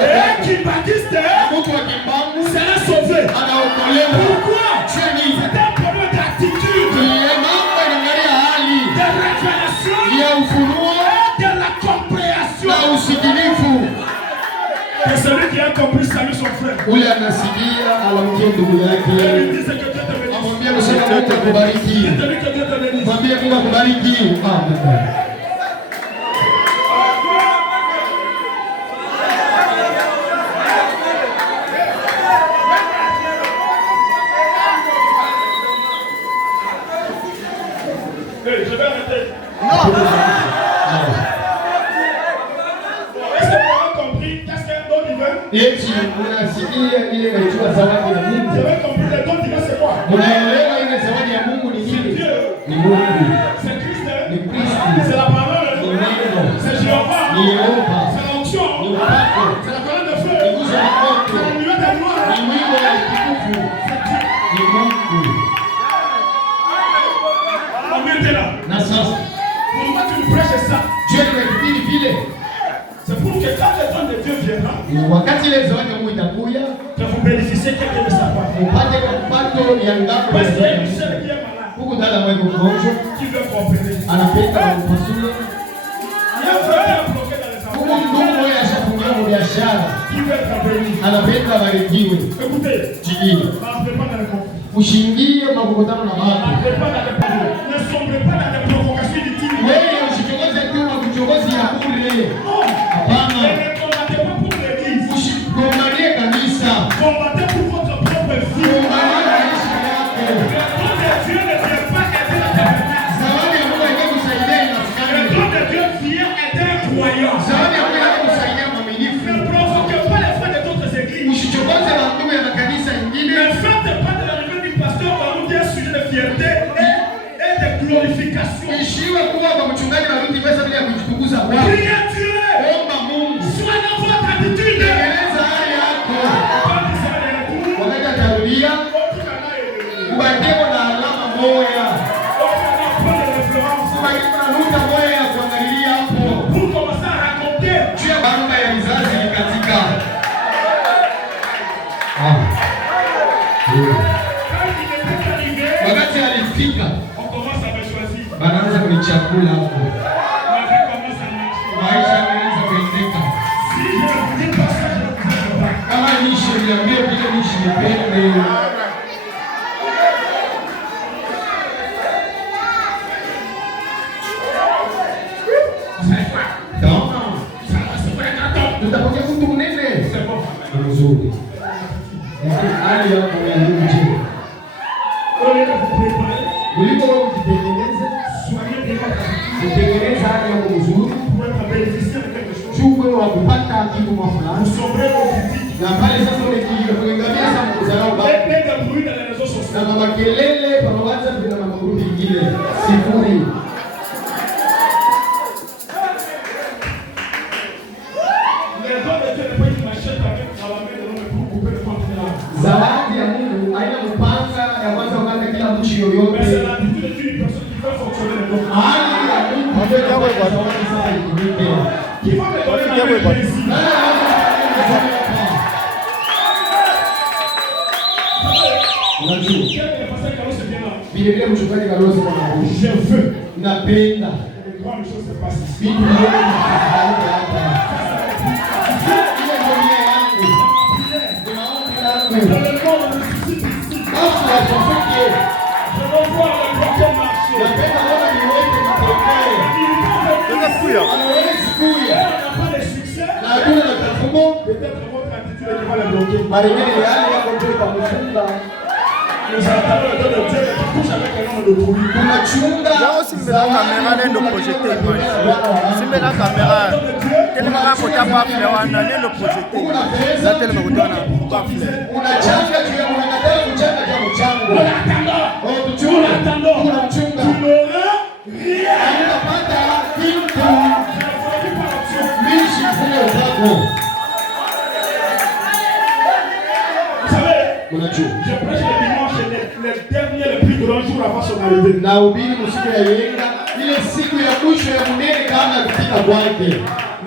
Et qui baptiste sera sauvé. Pourquoi? C'est un problème d'attitude, de révélation et de la compréhension. Et celui qui a compris salue son frère. Et lui dit que Dieu te bénisse. Dieu te bénisse. Je vais arrêter. Est-ce que vous avez compris qu'est-ce qu'un don divin? J'avais compris le don divin c'est quoi? C'est Christ, c'est la parole, c'est Jéhovah, c'est l'onction, c'est la colonne de feu, c'est la nuée de gloire. Pourquoi tu nous prêches ça? C'est pour que quand le temps de Dieu viendra, que vous bénéficiez quelqu'un de sa part. Parce qu'il y a une seule qui est malade, qui veut coopérer. Il y a un frère bloqué dans les affaires, qui veut être béni. Écoutez, n'entrez pas dans le conflit. Ne sombrez pas dans les provocations inutiles. Non. Et ne combattez pas pour l'église. Combattez pour votre propre vie. Le don de Dieu ne vient pas aider la tabernacle. Le don de Dieu vient aider un croyant. Ne provoquez pas les frères de d'autres églises. Ne faites pas de la nouvelle du pasteur Baruti un sujet de fierté et de glorification. Priez Dieu. Sois dans votre attitude. Pour commencer à raconter. On commence à me choisir. Ma vie commence à marcher. Si je ne vous dis pas ça, je ne vous aime pas. Zawadi ya Mungu haina mpaka ya kwanza wakati kila mtu yoyote. Je veux. Napenda. Les grandes choses se passent ici. Je veux voir le prophète marcher. On n'a pas de succès. Peut-être votre attitude va le bloquer. Nous attendons le don de Dieu qui touche avec un homme de bruit. Si me la caméra n'est de projeter image. Si me la caméra, tellement à côté pas faire, on a le projeter. Là tellement côté on a pas faire. On attend. Tu n'auras rien. Vous savez, je prêche le dimanche, le dernier, le plus grand jour avant son arrivée.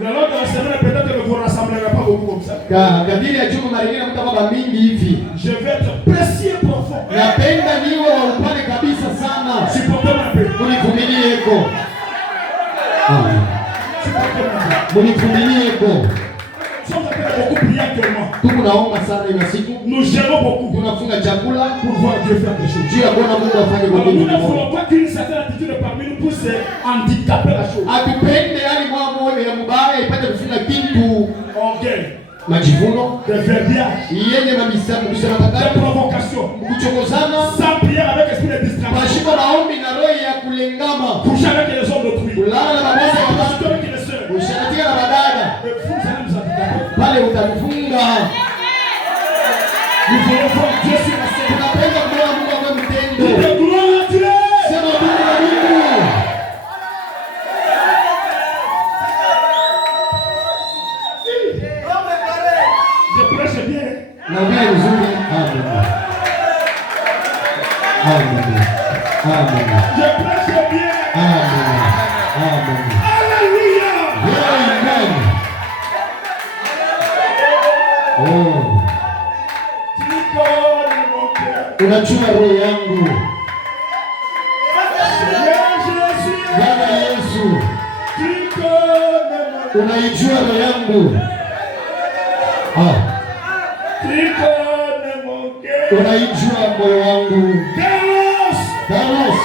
Le long de la semaine, peut-être que vous ne rassemblerez pas beaucoup comme ça. Je vais être précieux profond. Supportez ma paix. Nous sommes beaucoup prier actuellement. Nous gérons beaucoup pour voir Dieu faire des choses. Nous ne voulons pas qu'une certaine attitude parmi nous puisse handicaper la chose. Orgueil. Majivuno, de verbiage, de provocation, sans prière avec esprit de distraction, coucher avec les hommes d'autrui, coucher avec les sœurs. Vous allez nous handicaper. Nous voulons voir Dieu sur la scène. De gloire à Dieu. Je prêche bien. Je prêche bien. Alléluia. Unachua roho yangu. Bwana Yesu. Unaijua roho yangu. Unaijua moyo wangu. Carlos.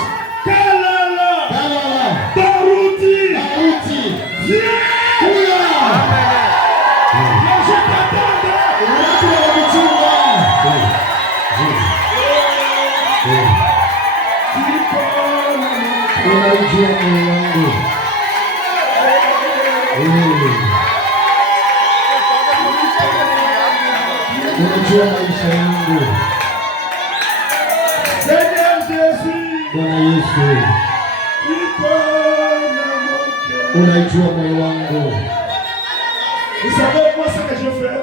Baruti. Kuya. Unaijua moyo wangu. Unajua maisha yangu. Bwana Yesu. Unaijua moyo wangu.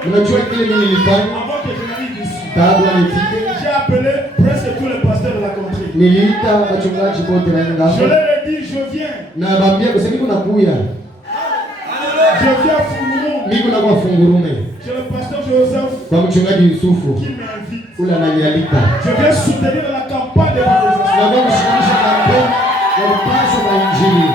Unajua kile mimi nilifanya kabla nifike. J'ai appelé presque tous les pasteurs de la contrée. Niliita wachungaji wote wa Ngamba. Je leur ai dit je viens. Na naambia kwa sababu nakuja. Je viens Fungurume. Mimi na kwa Fungurume. C'est le pasteur Joseph. Kwa mchungaji Yusufu. Qui m'invite. Ule ananialika. Je viens soutenir la campagne de l'évangélisation. Na kwa kushikanisha kampeni ya upasho wa injili.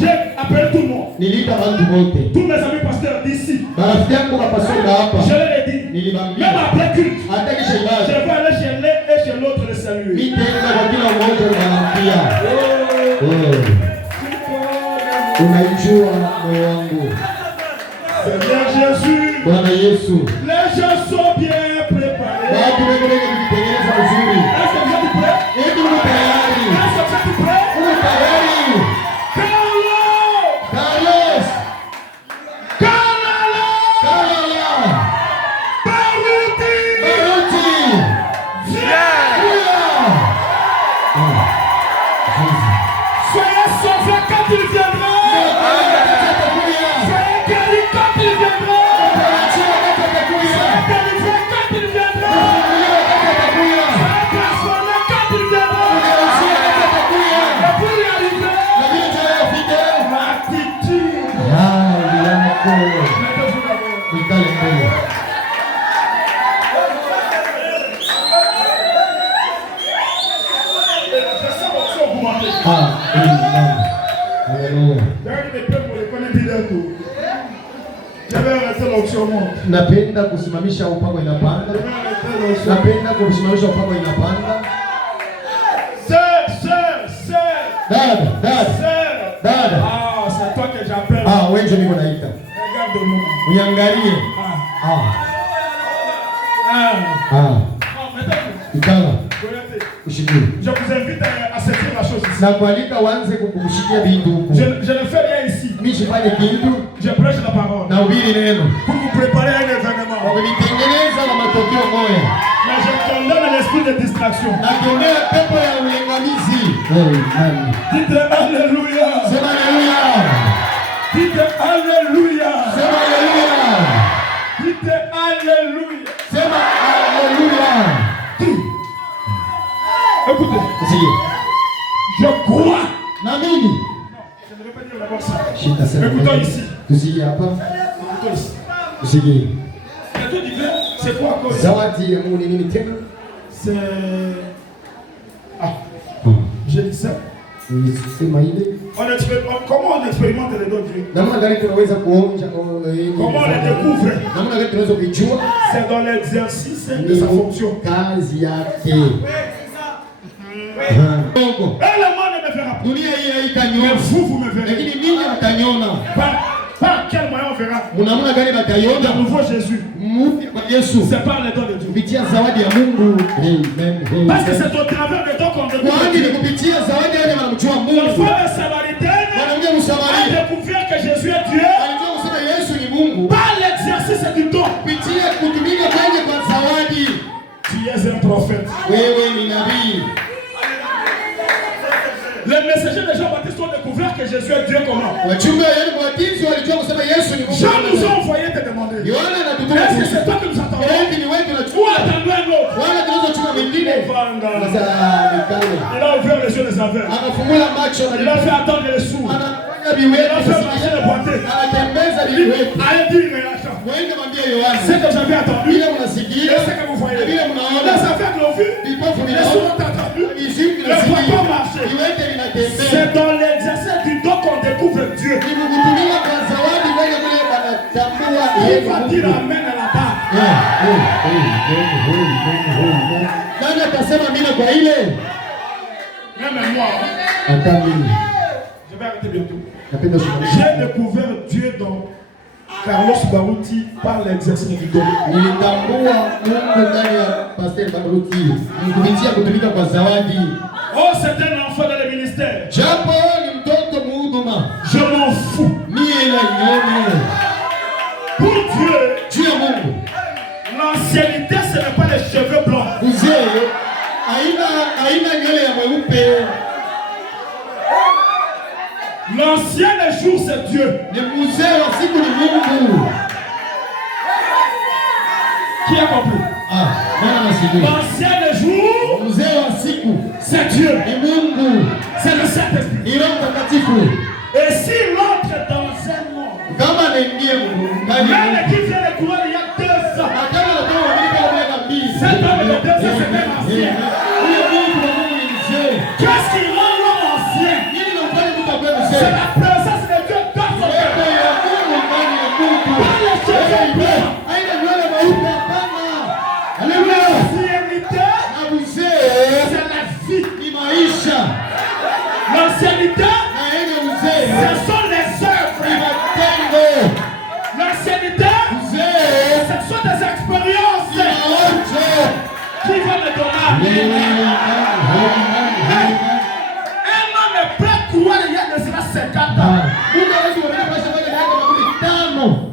J'ai appelé tout le monde. Niliita watu wote. Tous mes amis pasteurs d'ici. Marafiki yangu wa pastori hapa. Je leur ai dit. Nilibambia. Même après culte. Hata kisha ibada. Je vais aller chez l'un et chez l'autre le saluer. Nitaenda kwa kila mmoja kumwambia. Unaijua moyo wangu. Seigneur Jésus. Bwana Yesu. Les gens sont bien préparés. Watu wengi wamejitengeneza vizuri. Est-ce que vous êtes prêts? Hebu uko tayari? Est-ce que vous êtes prêts? Uko tayari? Carlos. Soyez sauvés quand il viendra. Soyez guéris quand il viendra. Soyez délivrés quand il viendra. Napenda kusimamisha upako inapanda. Napenda kusimamisha upako inapanda. Dada. Ah, c'est toi que j'appelle. Ah, wewe ndio niko naita. Regarde-moi. Uniangalie. Ikala. Je vous invite à saisir la chose ici. Na kualika uanze kukushikia vitu huko. Je ne fais rien ici. Mimi sifanye kitu. Je prêche la parole. Na ubiri neno. Pour vous préparer à un événement. Nitengeneza na matokeo moja. Mais je condamne l'esprit de distraction. Na kuonea pepo ya uangamizi. Dites alléluia. Sema alléluia. Dites alléluia. Sema alléluia. Dites alléluia. Sema alléluia. Écoutez. Je crois. Na mimi. Je ne vais pas dire d'abord ça. Écoutons ici. Tusikie hapa. Écoutons ici. Tusikie. Cadeau divin, c'est quoi encore? Zawadi ya Mungu ni nini tena? C'est je dis ça. Sema ile. Comment on expérimente les dons de Dieu? Namna gani tunaweza kuonja? Comment on les découvre? Namna gani tunaweza kujua? C'est dans l'exercice de sa fonction. Kazi yake. Et le monde ne me verra pas. Dunia hii haitaniona. Mais vous me verrez. Lakini ninyi mtaniona. Par quel moyen on verra? Namna gani bataiona? Le nouveau Jésus. Mpya kwa Yesu. C'est par les dons de Dieu. Kupitia zawadi ya Mungu. Amen. Parce que c'est au travers des dons qu'on découvre. Kwani ni kupitia zawadi yale wanamjua Mungu. La femme samaritaine a découvert que Jésus est Dieu. Alijua kusema Yesu ni Mungu. Par l'exercice du don. Kupitia kutumika kwenye kwa zawadi. Tu es un prophète. Wewe ni nabii. Les messagers de Jean-Baptiste ont découvert que Jésus est Dieu comment? Wachunga yale mwatizi walijua kusema Yesu ni Mungu. Jean nous a envoyé te demander. Yohana anatutuma. Est-ce que c'est toi que nous attendons? Ni wewe tunachukua. Ou attendons un autre? Wala tunazochukua wengine. Sasa nikale. Il a ouvert les yeux des aveugles. Akafungua macho na il a fait attendre les sourds. Anafanya viwete. Il a fait marcher les boiteux. Anatembeza viwete. Allez dire Acha. Mwende mwambie Yohana. C'est que j'avais attendu. Bila unasikia. Et c'est que vous voyez. Bila mnaona. Les aveugles l'ont vu. Les sourds ont entendu. Les boiteux ont marché. C'est dans l'exercice du don qu'on découvre Dieu. Il va dire amen là-bas. Même moi. Je vais arrêter bientôt. J'ai découvert Dieu dans Carlos Baruti par l'exercice du don. Oh, c'est un enfant dans le ministère. Je m'en fous. Pour Dieu, l'ancienneté, ce n'est pas les cheveux blancs. L'ancien jour, c'est Dieu. Qui a compris? L'ancien jour, c'est Dieu. C'est le Saint-Esprit. Et s'il entre dans un monde, même qui vient de courir il y a 2 ans, cet homme de 2 ans, c'est un ancien. Qu'est-ce qui rend l'homme ancien? C'est la présence de Dieu dans son cœur. Pas les cheveux blancs. C'est la vie. L'ancienneté, ce sont les œuvres. L'ancienneté, ce sont des expériences qui vont me donner. Un homme est prêt à courir il y a de cela 50 ans.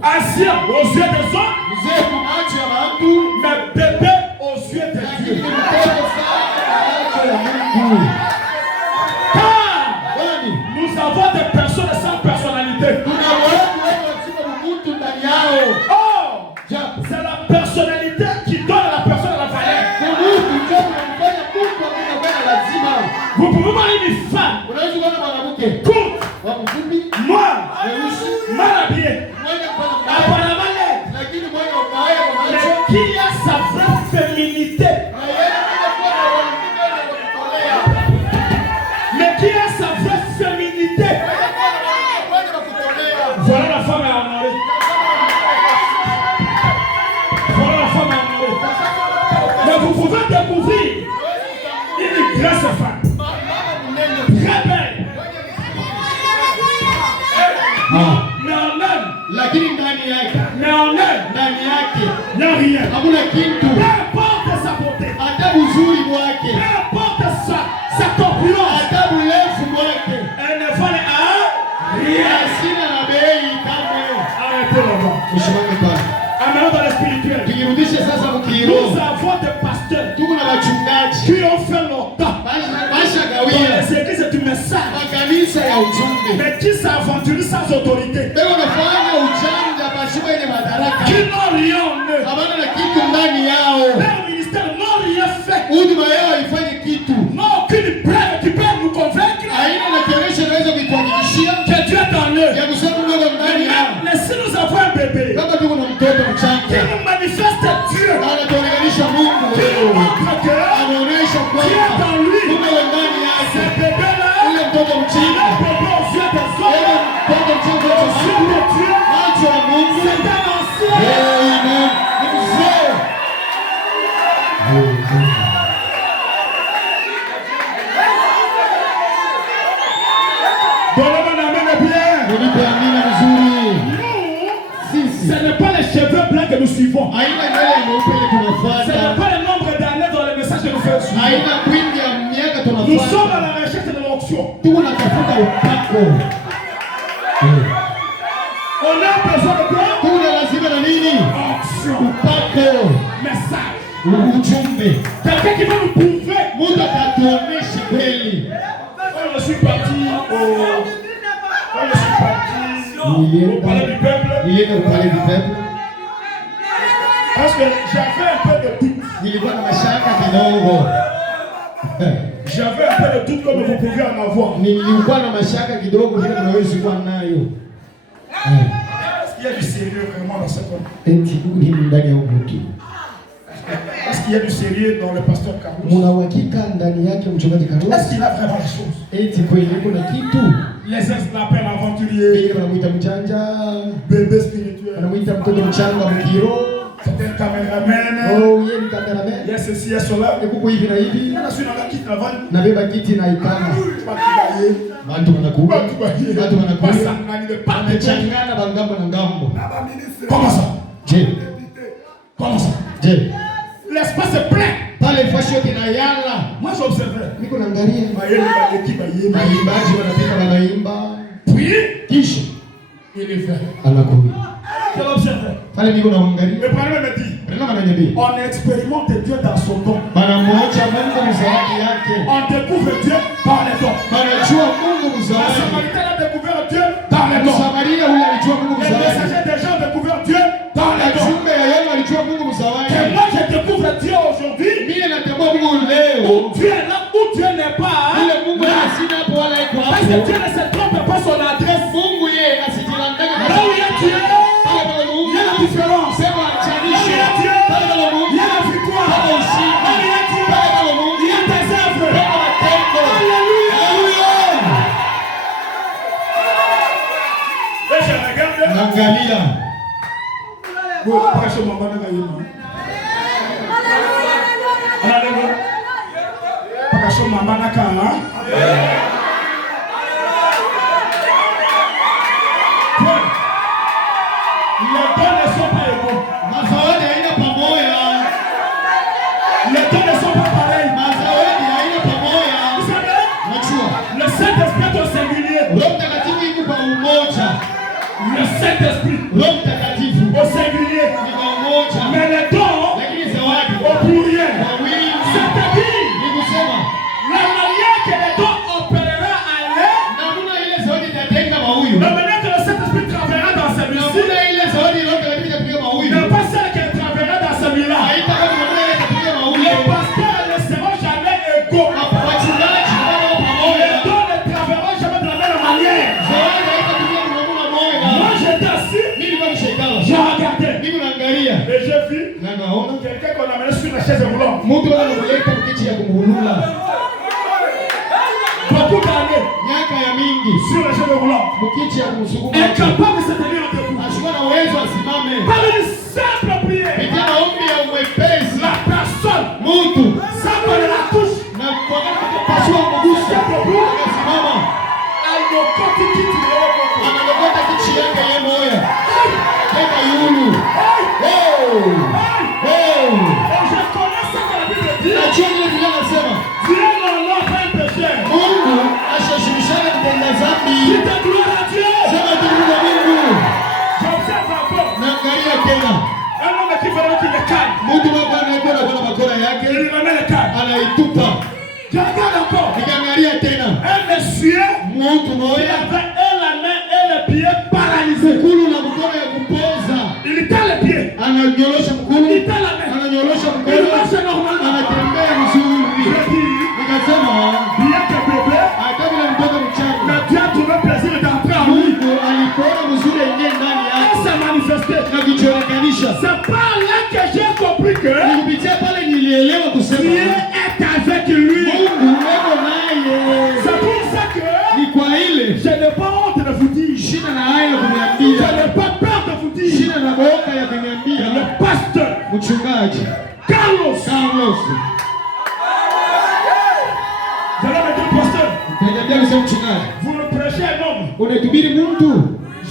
Assis aux yeux des hommes, mais bébé aux yeux de Dieu. Car nous avons des personnes sans personnalité. Oh, c'est la personnalité qui donne à la personne la valeur. Vous pouvez marier une femme courte, noire, mal habillée, apparemment laide, mais qui a sa vraie féminité. Mais qui a sa vraie féminité. femme est honorée. Voilà la femme est honorée. Mais vous pouvez découvrir une grasse femme. Très belle. Mais en elle. Lakini ndani yake. Mais en elle. Ndani yake. Il n'y a rien. Hakuna kitu. Peu importe sa beauté. Hata uzuri wake. Peu importe sa corpulence. Hata urefu wake. Elle ne valait à rien. Sina na bei kamwe. Arrêtez là-bas. Mshimame pale. Amenons dans le spirituel. Tukirudishe sasa mkiroho. Nous avons des pasteurs. Tuko na wachungaji. Qui ont fait leur temps. Maisha Dans gawia. les églises du message. Makanisa ya ujumbe. Mais qui s'aventurent sans autorité. Leo nafanya ujanja pashiba yenye madaraka. Qui n'ont rien en eux. Habana na kitu ndani yao. Leur ministère n'a rien fait. Huduma yao haifanye kitu. Non, aucune preuve qui peut nous convaincre. Haina na kionyesho inaweza kuituhakikishia. Que Dieu est en eux. Ya kusema Mungu ndani yao. Mais si nous avons un bébé. Kama tuko na mtoto Qui mchanga. nous manifeste Dieu. Anatuonyesha Mungu. Qui nous montre que Anaonyesha Dieu est kwamba en lui. Mungu ndani yake. Ce bébé-là. Ule mtoto Il est mchanga. bébé aux yeux des hommes. Mtoto mchanga Aux yeux de Dieu. macho ya Mungu. C'est un ancien. Amen. Ni mzee. Donnez-moi la main de bien. Nipe amina mzuri. Nous, ce n'est pas les cheveux blancs que nous suivons. Haina nywele nyeupe ile Ce n'est tunafuata. pas le nombre d'années dans le message que nous faisons. Haina kwingi ya miaka Nous sommes à tunafuata. la recherche de l'onction. Tuko natafuta upako. On a besoin de quoi? Tuko na lazima na nini? Onction. Upako. Message. Ujumbe. Quelqu'un qui va nous prouver. Mungu atatuonesha kweli. Quand je suis parti au palais du peuple, Nilienda upale du peuple. parce que j'avais un peu de doute. Nilikuwa na mashaka kidogo. J'avais un peu de doute comme vous pouvez en avoir. Nilikuwa na mashaka kidogo vile unaweza kuwa nayo. Est-ce qu'il y a du sérieux vraiment dans cet homme? Eti ni ndani ya mtu. Est-ce qu'il y a du sérieux dans le pasteur Carlos? Muna uhakika ndani yake mchungaji Carlos? Est-ce qu'il a vraiment la chose? Eti kweli kuna kitu. Les ex l'appellent aventurier, Yeye anamuita mchanja, bébé spirituel. anamuita mtoto mchanga mkiro. C'est un caméraman. Oh, yeye ni cameraman. Il y a ceci, il y a cela. Kuko hivi na hivi. Il y a celui dans la quitte avant. Nabeba kiti na ikana. Watu wanakuja. Watu wanakuja. Wamechangana bangambo na ngambo. Comment ça? Je. Comment ça? Je. L'espace est plein. Pale fashi yote na yala. Moi j'observais. Niko naangalia. L'équipe aïe. Waimbaji wanapika wanaimba. Puis, Kisha il est fait. anakuja. Je l'observais. Pale niko naangalia. Le parlement me dit, Ndio ananiambia. on expérimente Dieu dans son don. Bana mmoja Mungu mzawadi yake. On découvre Dieu par les dons. Banajua Mungu La mzawadi. Samaritaine a découvert Dieu par les dons. Samaria ule alijua Mungu Les mzawadi. messagers des gens ont découvert Dieu par les dons. Jumbe ya yeye alijua Mungu mzawadi. Et moi je découvre Dieu aujourd'hui. Mimi natambua Mungu leo. Où Dieu est là, où Dieu n'est pas. Ile Mungu asina hapo wala iko Parce que hapo. Dieu ne se trompe pas son adresse. Mungu yeye asijiranganye. Là où il y a Dieu, il y a la différence. Sema Là où achanishe. il y a Dieu, Pale kwa Mungu. il y a la victoire. Là où il y a Dieu, il y a tes œuvres. Alléluia. Et je regarde. Naangalia. Pas chez maman, pas chez maman, les dons ne sont pas égaux. Mazawadi haina pamoja. Les dons ne sont pas pareils. Mazawadi haina pamoja. Vous savez, Unajua? le Saint-Esprit est au singulier. Roho Mtakatifu yuko kwa umoja. Le Saint-Esprit Roho Mtakatifu au singulier. ni kwa umoja. Mais les dons Lakini zawadi au pluriel. kwa wingi. C'est-à-dire, Ni kusema la manière que les dons opérera à l'air, namna ile zawadi itatenga mahuyu. la manière que le Saint-Esprit travaillera dans celui-ci, Namna ile zawadi Roho Mtakatifu itapiga mahuyu. n'est pas celle qu'elle travaillera dans celui-là. Haitakuwa ni namna ile itapiga mahuyu. Les pasteurs ne seront jamais égaux. Wachungaji wao pamoja. Les dons ne travailleront jamais de la même manière. Zawadi haitapiga kwa namna moja. Moi, j'étais assis, Mimi kama shekala. j'ai regardé. Niko naangalia. Et j'ai vu Na naona quelqu'un qu'on a mené sur la chaise roulante. mtu anamleta kiti ya kumhulula. Beaucoup d'années. Miaka ya mingi. mingi sur le genou roulant, mkichi ya kumsukuma incapable de se tenir en debout. ashikuwa na uwezo asimame Par une simple prière, pitia maombi ya mwepesi la personne, mtu sans qu'on la touche, na kwa pasua mgusa akasimama alokoti kiti leo, analokota kichi yake yeye moya tena yulu je connais ça dans la Bible dit, najua vile vile anasema Dieu n'honore pas un pécheur. Mungu ashashimishana kutenda dhambi Dis ta gloire à Dieu. sema tukuza Mungu J'observe encore na angalia tena un homme qui veut qu'il le calme. mtu wako anayekwenda kwa makora Il yake lui remet le calme. anaitupa Je regarde encore nikiangalia tena un monsieur mtu qui moja avait la main et le pied paralysés. mkulu na mkono ya kupoza Il tend le pied, ananyorosha mkulu il tend la main, ananyorosha il mkono marche normalement. anatembea Je vizuri dis, nikasema bien que bébé, hata vile mtoto mchanga mais Dieu a trouvé plaisir d'entrer en lui. Mungu alipoona mzuri aingie ndani Et yake s'est manifesté. na kujionekanisha C'est par là que j'ai compris que nikupitia pale nilielewa kusema Dieu est avec lui. Mungu weko naye C'est pour ça que ni kwa ile je n'ai pas honte de vous dire. shina na haya Je kuniambia n'ai pas peur de vous dire. shina na boka ya Le kuniambia pasteur mchungaji Carlos. Carlos J'allais me dire, pasteur, kaniambia kusema mchungaji vous me prêchez un homme. unahubiri mtu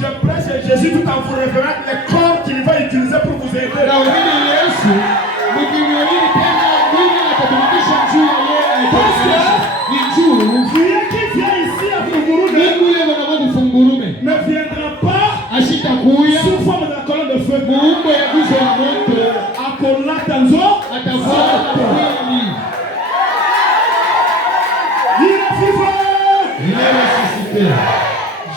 Je prêche Jésus tout en vous révélant les corps qu'il va utiliser pour vous aider. na uhubiri Yesu mkimwamini tena mwili atatumikisha juu ya yeye ni juu Dieu qui vient ici à Fungurume Mungu yeye mwana kufungurume ne viendra pas ashitakuya sous forme de la colonne de feu. muumbo ya guzo ya moto Akonatanzo atafuata kweli il est vivant. leo sisi tena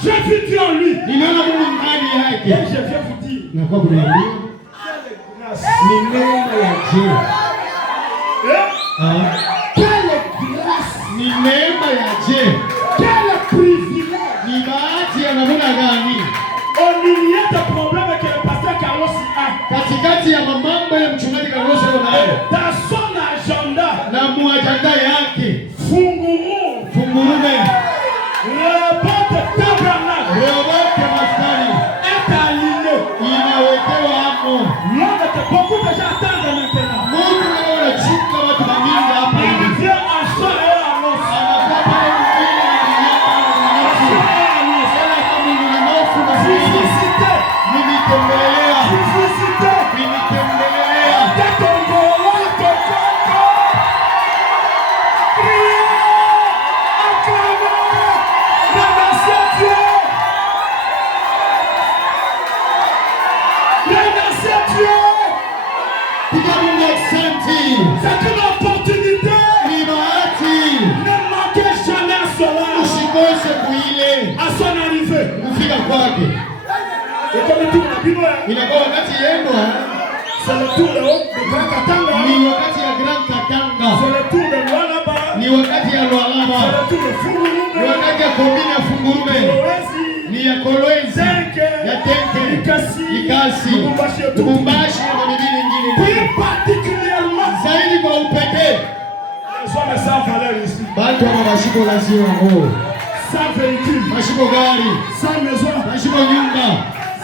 J'ai vu Dieu en lui. ninaona Mungu ndani Et yake je viens vous dire, na kwa kuniambia ni neema ya Mungu quelle grâce, ni neema ya je quel privilège. ni bahati ya namna gani Au milieu des problèmes que le pasteur Carlos a, katikati ya mambo ya mchungaji Carlos nayo dans son agenda, na muajanda yake Fungurume, le bon tabernacle robote maskani est aligné. inawekewa hapo L'homme que beaucoup de gens attendent maintenant. Mungu leo anachukua watu mingi hapa Il vient en soi et en os. Publicité, publicité. Dès qu'on voit ton corps, criez, acclamez, remerciez Dieu. Remerciez Dieu. C'est une opportunité. Ne manquez jamais à cela. À son arrivée. Et comme tout le Bible, inakuwa wakati yenu c'est le tour de haut de Grand Katanga. ni wakati ya Grand Katanga C'est le tour de Lualaba. ni wakati ya C'est Lualaba le tour de ni Fungurume. wakati ya komini ya Fungurume Kolwezi. ni ya Kolwezi Tenke. ya Tenke Likasi. Likasi Lubumbashi et tout. Lubumbashi na mamiji mingine Plus particulièrement, zaidi kwa upekee les hommes sans valeur ici. bantu wa mashiko lazima ngo Sans véhicule. mashiko gari Sans maison. mashiko nyumba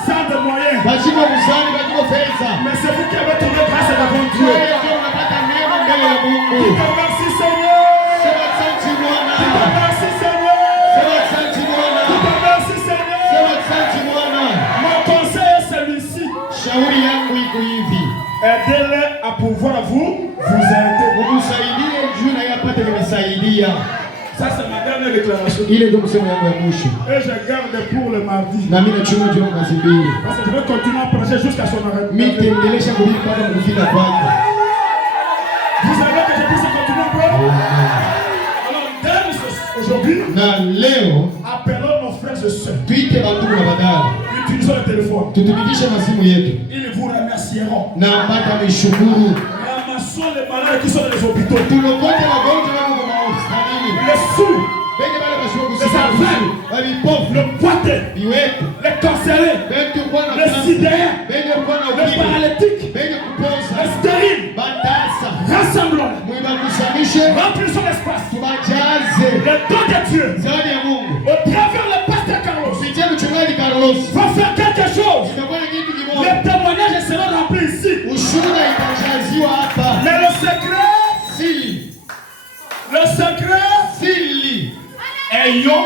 Sans de moyens. mashiko mzani mashiko pesa Mais c'est vous qui avez trouvé grâce devant Dieu. wewe ndio unapata neema mbele ya Mungu Merci Seigneur. sema asante Bwana Merci Seigneur. sema asante Bwana Merci Seigneur. sema asante Bwana Mon conseil est celui-ci. shauri yangu iko hivi Aidez-les à pouvoir vous aider. umsaidie juu na yapate kumsaidia Ça, c'est ma dernière déclaration. ile ndio msemo yangu ya mwisho Et je garde pour le mardi. na mimi nachunga juu kazi mbili Parce que je vais continuer à prêcher jusqu'à son arrêt. mimi tendelesha kuhubiri mpaka kufika kwake Vous savez que je puisse continuer à prêcher. Alors, dès aujourd'hui, na leo appelons nos frères et sœurs. tuite bandugu na badala Utilisons le téléphone. tutumikishe masimu yetu Ils vous remercieront. na mpaka mishukuru Ramassons les malades qui sont dans les hôpitaux. tulokote wagonjwa wako kwa hospitalini Les sourds, benye bale bashio les kusikia aveugles, walipofu le boiteux, viwetu les cancéreux, benye kwa na les sidérés, benye kwa na les ukimwi paralytiques, benye kupoza les stériles. batasa Rassemblons, mwibakusamishe remplissons l'espace. tubajaze Le don de Dieu, zawadi ya Mungu au travers de va faire quelque chose. Les témoignages seront remplis ici. Mais le secret, ayons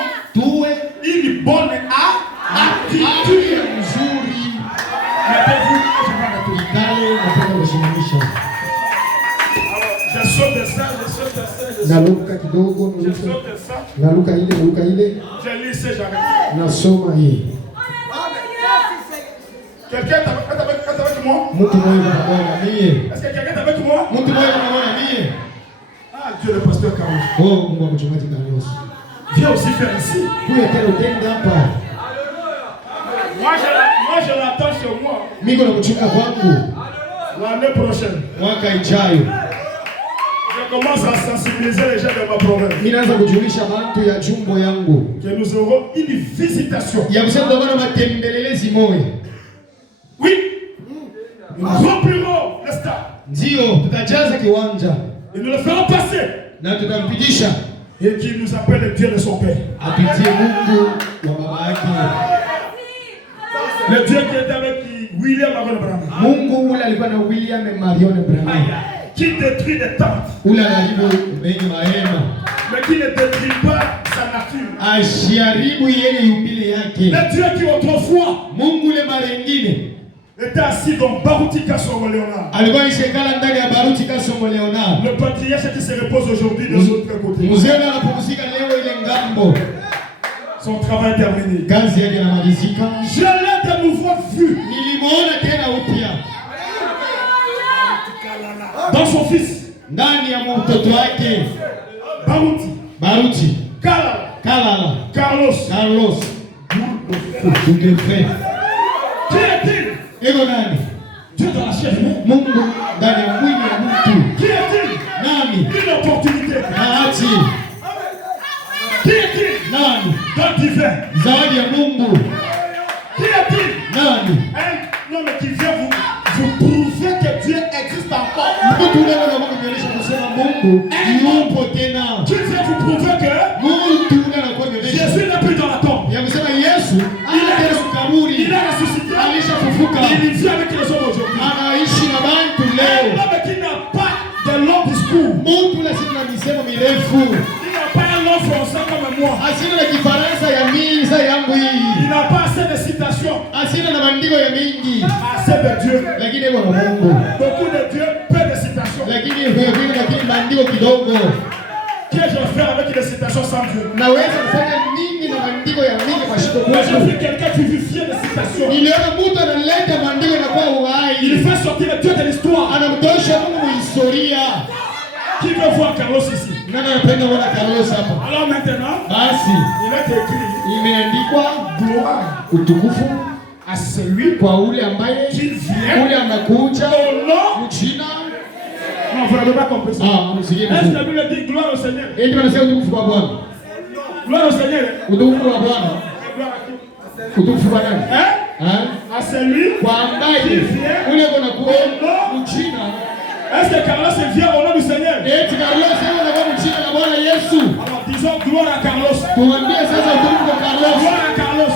une bonne attitude. Je saute de ça. Naluka kidogo, naluka ile. Je lis ce j'arrête. Nasoma hii. Quelqu'un est avec moi? Mtu mmoja pamoja na mie. Est-ce que quelqu'un est avec moi? Mtu mmoja pamoja na mie. Ah, Dieu le pasteur Carlos. Oh, Mungu wa mchungaji Carlos. Viens aussi faire ici. Kuya tena utenda hapa. Moi je l'attends chez moi. Miko na mchunga kwangu. L'année prochaine. Mwaka ijayo. Je commence à sensibiliser les gens de ma province. Ninaanza kujulisha watu ya jumbo yangu. Que nous aurons une visitation. Ya kusema tutakuwa na matembelelezi moja. Oui. Nous remplirons le stade. Ndio, tutajaza kiwanja. Et nous le ferons passer. Na tutampitisha. Et qui nous appelle le Dieu de son père. Apitie Mungu wa baba yake. Le Dieu qui était avec William Marion Branham. Mungu ule alikuwa na William Marion Branham. Qui détruit les tentes. Ule anaharibu mengi mahema. Mais qui ne détruit pas sa nature. Ashiharibu yeye yumbile yake. Le Dieu qui autrefois. Mungu ule mara nyingine était assis dans Baruti Kasongo Léonard. Alikuwa ishekala ndani ya Baruti Kasongo Léonard. Le patriarche qui se repose aujourd'hui de l'autre côté. Mzee anapumzika leo ile ngambo. Son travail terminé. Kazi yake inamalizika. Je l'ai de nouveau vu. Nilimuona tena upya. Dans son fils. Ndani ya mtoto wake. Baruti. Kalala. Carlos. Qui est-il? Ego nani? Dieu dans la chair. Mungu ndani ya mwili wa mtu. Qui est-il? Nani? Une opportunité. Bahati. Qui est-il? Nani? Don divin. Zawadi ya Mungu. Qui est-il? Nani? Un homme qui vient vous prouver que Dieu existe encore. Mtu ule wana Mungu nionyesha kusema Mungu yupo tena. Qui vient vous prouver que mtu ule anakuwa nionyesha Jésus n'est plus dans la tombe. Ya kusema Yesu anaenda kaburi. Il a ressuscité. Alishafufuka. Il vit avec les hommes aujourd'hui. Anaishi na bantu leo. Un homme qui n'a pas de long discours. Mtu ule sina misemo mirefu. Il n'a pas un long français comme moi. Asina na Kifaransa ya mingi za yangu hii. Il n'a pas assez de citations. Asina na maandiko ya mingi. Assez de Dieu. Lakini iko na Mungu. Beaucoup de Dieu, peu de citations. Lakini maandiko kidogo. Qu'est-ce que je fais avec des citations sans Dieu? Naweza kufanya nini na maandiko ya mingi kwa shida Moi kwangu? j'ai vu quelqu'un qui vivait des citations. Niliona mtu analeta maandiko na kwa uhai. Il fait sortir le Dieu de l'histoire. Anamtosha Mungu historia. Qui veut voir Carlos ici? Nani anapenda kuona Carlos hapa? Alors maintenant, Basi il est écrit imeandikwa gloire utukufu à celui kwa ule ambaye qui vient ule anakuja au nom. mchina. Non, vous n'avez pas compris ça. Msikie Est-ce que la Bible dit gloire au Seigneur? Eti wanasema utukufu kwa Bwana. Gloire au Seigneur. Utukufu kwa Bwana. Gloire à qui? Utukufu kwa nani? À celui Kwa ambaye ule anakuja mchina. Est-ce que Carlos vient au nom du Seigneur? Eti Carlos anakuwa mchina na Bwana Yesu. Alors disons gloire à Carlos. Tuambie sasa utukufu kwa Carlos. Gloire à Carlos.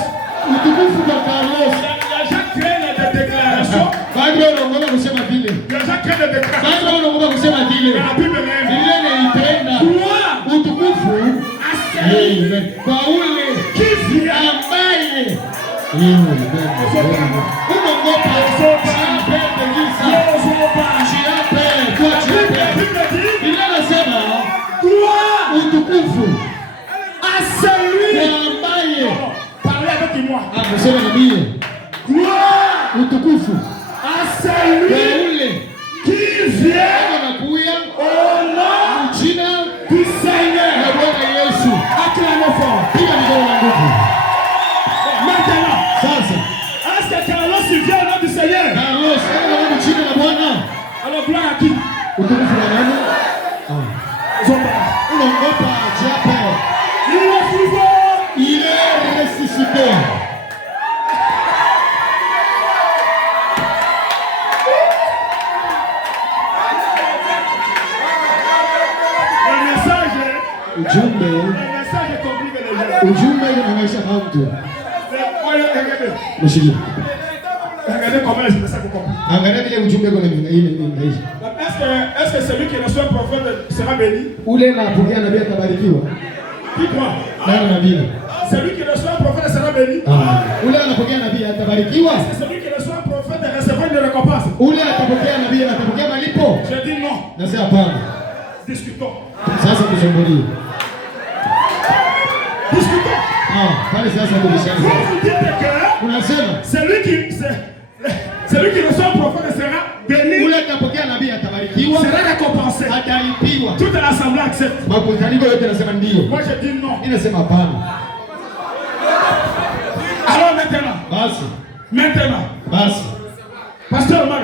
Utukufu kwa Carlos. Il a déjà créé des déclarations. Bado unaongoza kusema vile. Il a déjà créé des déclarations. Bado unaongoza kusema vile. La Bible même. Biblia inaipenda. Gloire Utukufu à celui kwa ule qui vient. ambaye unaogopa Biblia inasema utukufu À celui. ambaye Parlez avec moi. kusema na mie Gloire utukufu à celui ule qui vient anakuya au nom jina du Seigneur. la Bwana Yesu. Acclamez fort. Piga mikono na nguvu. Maintenant, Sasa est-ce que Carlos vient au nom du Seigneur? Carlos anakuwa jina la Bwana. Alors gloire à qui? Utukufu wa nani? Unaogopa japo Il est vivant. il est ressuscité. Le message Ujumbe complique les gens. ujumbe unaonyesha mtu. Le Regardez comment je me sens compris. Est-ce que celui qui reçoit prophète sera béni? Qui croit? Celui qui reçoit un prophète sera béni. Est-ce que celui qui reçoit un prophète recevra une récompense? Je dis non. Discutons. Discutons. Vous dites que celui qui reçoit un prophète sera béni, sera récompensé. Toute l'assemblée accepte. Moi je dis non. Alors maintenant, Pasteur Marc,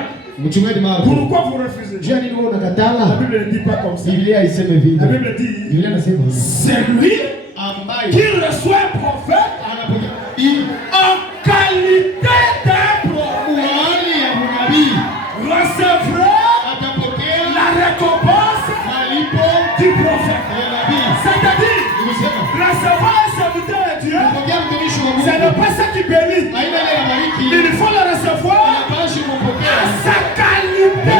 pourquoi vous refusez? La Bible ne dit pas comme ça. La Bible dit, c'est lui qui reçoit un prophète en qualité d'un prophète, recevra la récompense du prophète. C'est-à-dire, recevoir un serviteur de Dieu, ce n'est pas ça qui bénit. Il faut le recevoir à sa qualité.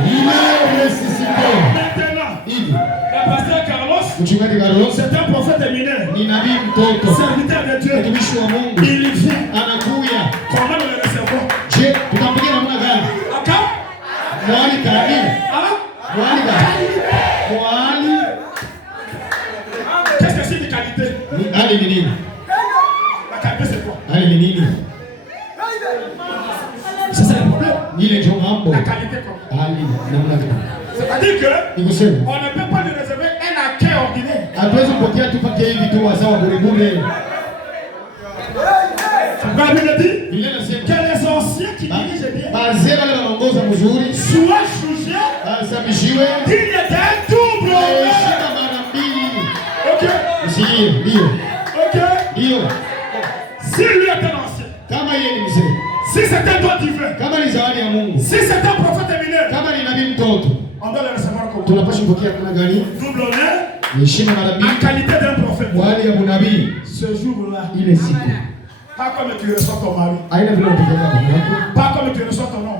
Il est ressuscité. Maintenant, le pasteur Carlos, c'est un prophète éminent, serviteur de Dieu. Il vient. Comment nous le recevons? Qu'est-ce que c'est de qualité? La qualité c'est quoi? C'est ça le problème. La qualité quoi? C'est-à-dire que on ne peut pas lui réserver un accueil ordinaire. La Bible dit que les anciens qui dirigent bien soient jugés dignes d'un double honneur. Ok. Si lui est un ancien, si c'est un don divin, si c'est un prophète éminent, on doit le recevoir comme double honneur en qualité d'un prophète. Ce jour-là, pas comme tu reçois ton mari, pas comme tu reçois ton nom,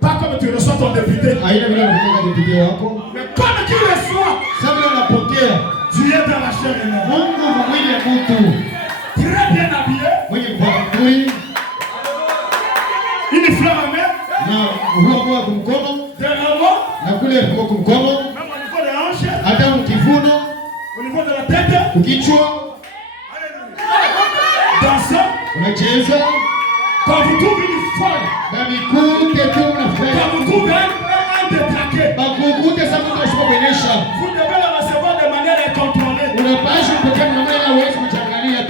pas comme tu reçois ton député, mais comme tu reçois, tu es dans la chair humaine, très bien habillé, une fleur en main, des rameaux, même au niveau des hanches, au niveau de la tête, dansant, quand vous trouvez une folle, quand vous trouvez un détraqué, vous devez le recevoir de manière incontrôlée.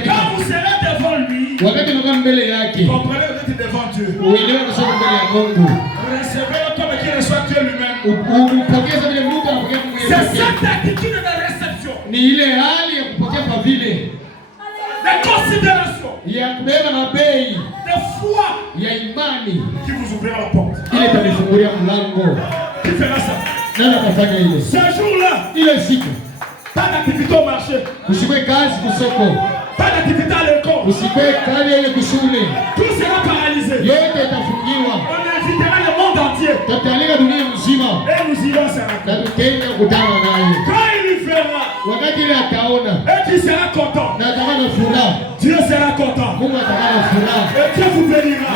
Quand vous serez devant lui, comprenez, vous êtes devant Dieu. Recevez-le comme qui reçoit Dieu lui-même. C'est cette attitude de réception, de considération, de foi qui vous ouvrira la porte. Qui fera ça? Ce jour-là, pas d'activité au marché, pas d'activité à l'école, tout sera paralysé. On invitera le monde entier et nous irons se rencontrer. Quand il y verra et qu'il sera content, Dieu sera content et Dieu vous bénira.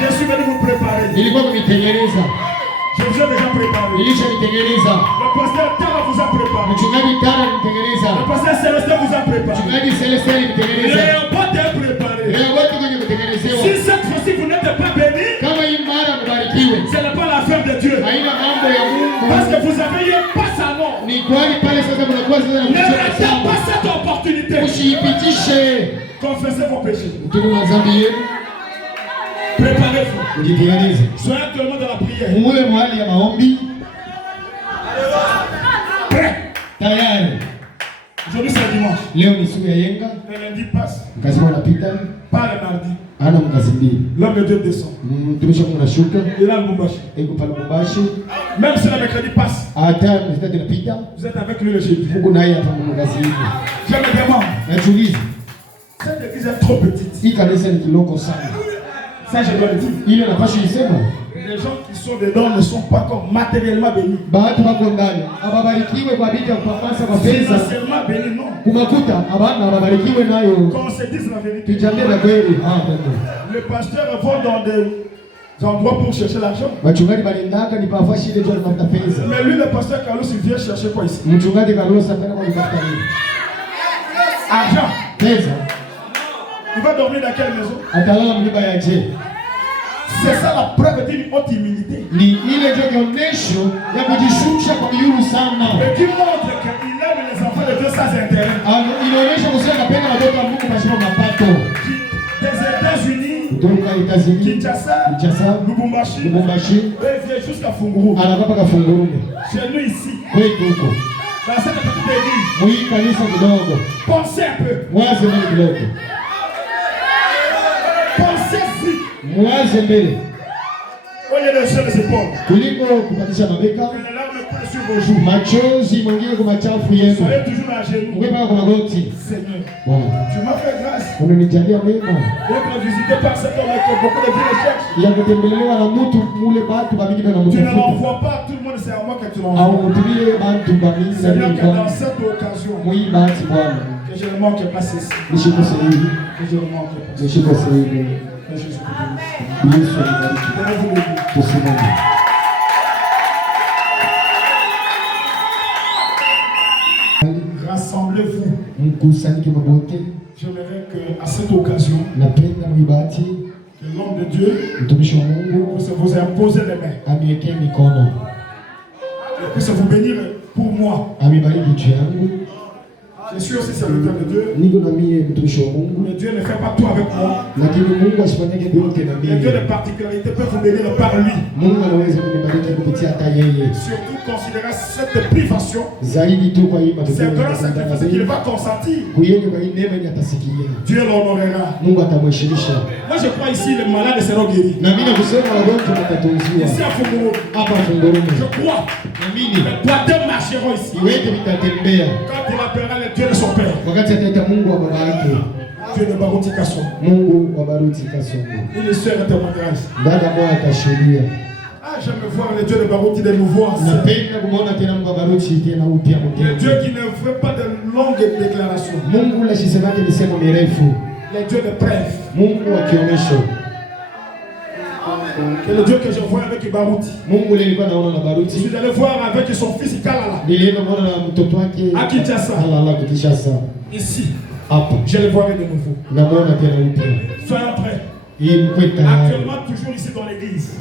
Je suis venu vous préparer. Je vous ai déjà préparé. Le pasteur Tara vous a préparé. Le pasteur Célestin vous a préparé. Léopold est préparé. Si cette fois-ci vous n'êtes pas béni, ce n'est pas l'affaire de Dieu. Parce que vous avez eu un passe à mort. Ne ratez pas cette opportunité. Confessez vos péchés. Préparez-vous. Soyez actuellement dans la prière. Prêt. Aujourd'hui c'est dimanche. Le lundi passe. Pas le mardi. L'homme de Dieu descend. Il est à Lubumbashi. Même si le mercredi passe, vous êtes avec lui le jeudi. Je me demande, cette église est trop petite. Ça, je dois le dire. Les gens qui sont dedans ne sont pas comme matériellement bénis. Financièrement bénis, non. Qu'on se dise la vérité. Les pasteurs vont dans des endroits pour chercher l'argent. Mais lui, le pasteur Carlos, il vient chercher quoi ici? Argent. Il va dormir dans quelle maison? C'est ça la preuve d'une haute humilité. Et qui montre qu'il aime les enfants de Dieu sans intérêt. Des États-Unis, Kinshasa, Lubumbashi, il vient jusqu'à Funguru. Chez nous ici, dans cette petite église, pensez un peu. Pensez-y. Au lieu de jeter les épaules, que les larmes coulent sur vos joues. Soyez toujours à genoux. Seigneur, tu m'as fait grâce. Et pour visiter par cet homme que beaucoup de vies cherchent. Tu ne l'envoies pas, tout le monde, c'est à moi que tu l'envoies. Seigneur, que dans cette occasion, que je ne manque pas ceci. Que je ne manque pas ceci. Rassemblez-vous. J'aimerais qu'à cette occasion, que l'homme de Dieu vous imposer les mains et puisse vous bénir pour moi. Je suis aussi serviteur de Dieu. Mais Dieu ne fait pas tout avec moi. Les dieux de particularité peuvent vous bénir par lui. Surtout considérez cette privation. C'est grâce à ce qu'il va consentir. Dieu l'honorera. Moi je crois ici les malades seront guéris. Ici à Funguru. Je crois. Les doigts marcheront ici. Quand il appellera les dieux de son père. Dieu de Baruti Kasson. Il est seul à témoignage. Ah, j'aime voir les dieux de Baruti de nouveau. Les dieux qui ne font pas de longues déclarations. Les dieux de preuve. Que le Dieu que je vois avec Baruti. Je suis allé voir avec son fils Kalala. À Kinshasa. Ici. Je le vois de nouveau. Soyons prêts. Actuellement, toujours ici dans l'église.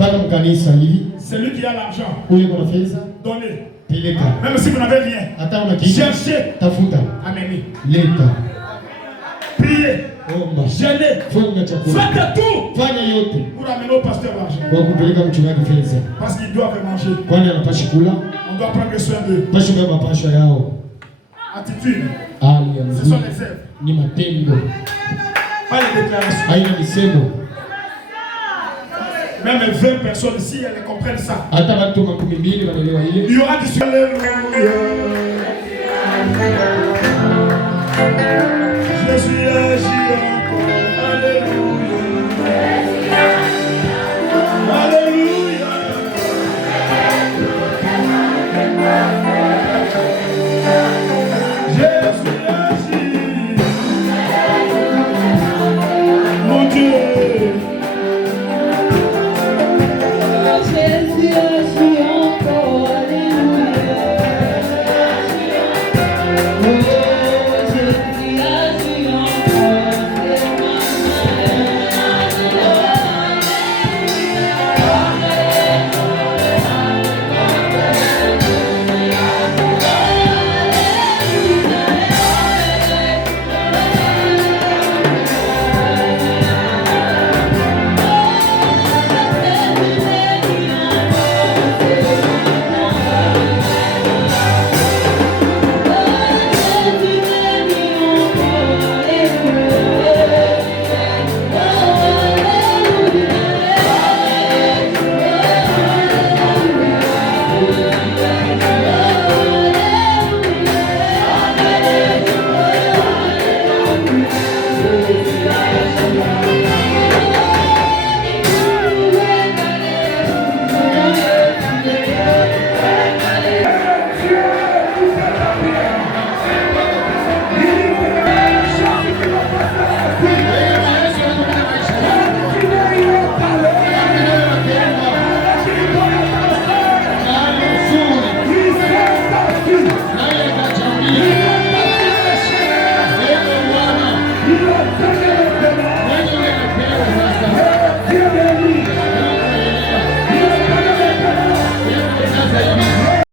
C'est lui qui a l'argent. Donnez. Même si vous n'avez rien. Cherchez. Amenez. Priez. Gênez. Faites tout pour amener au pasteur l'argent. Parce qu'ils doivent manger. On doit prendre soin d'eux. Attitude. Ce sont les œuvres. Pas les déclarations. Même 20 personnes ici, elles comprennent ça. Il y aura du succès. Je suis agi encore. Alléluia. Alléluia. Je suis agi. Mon Dieu. Oh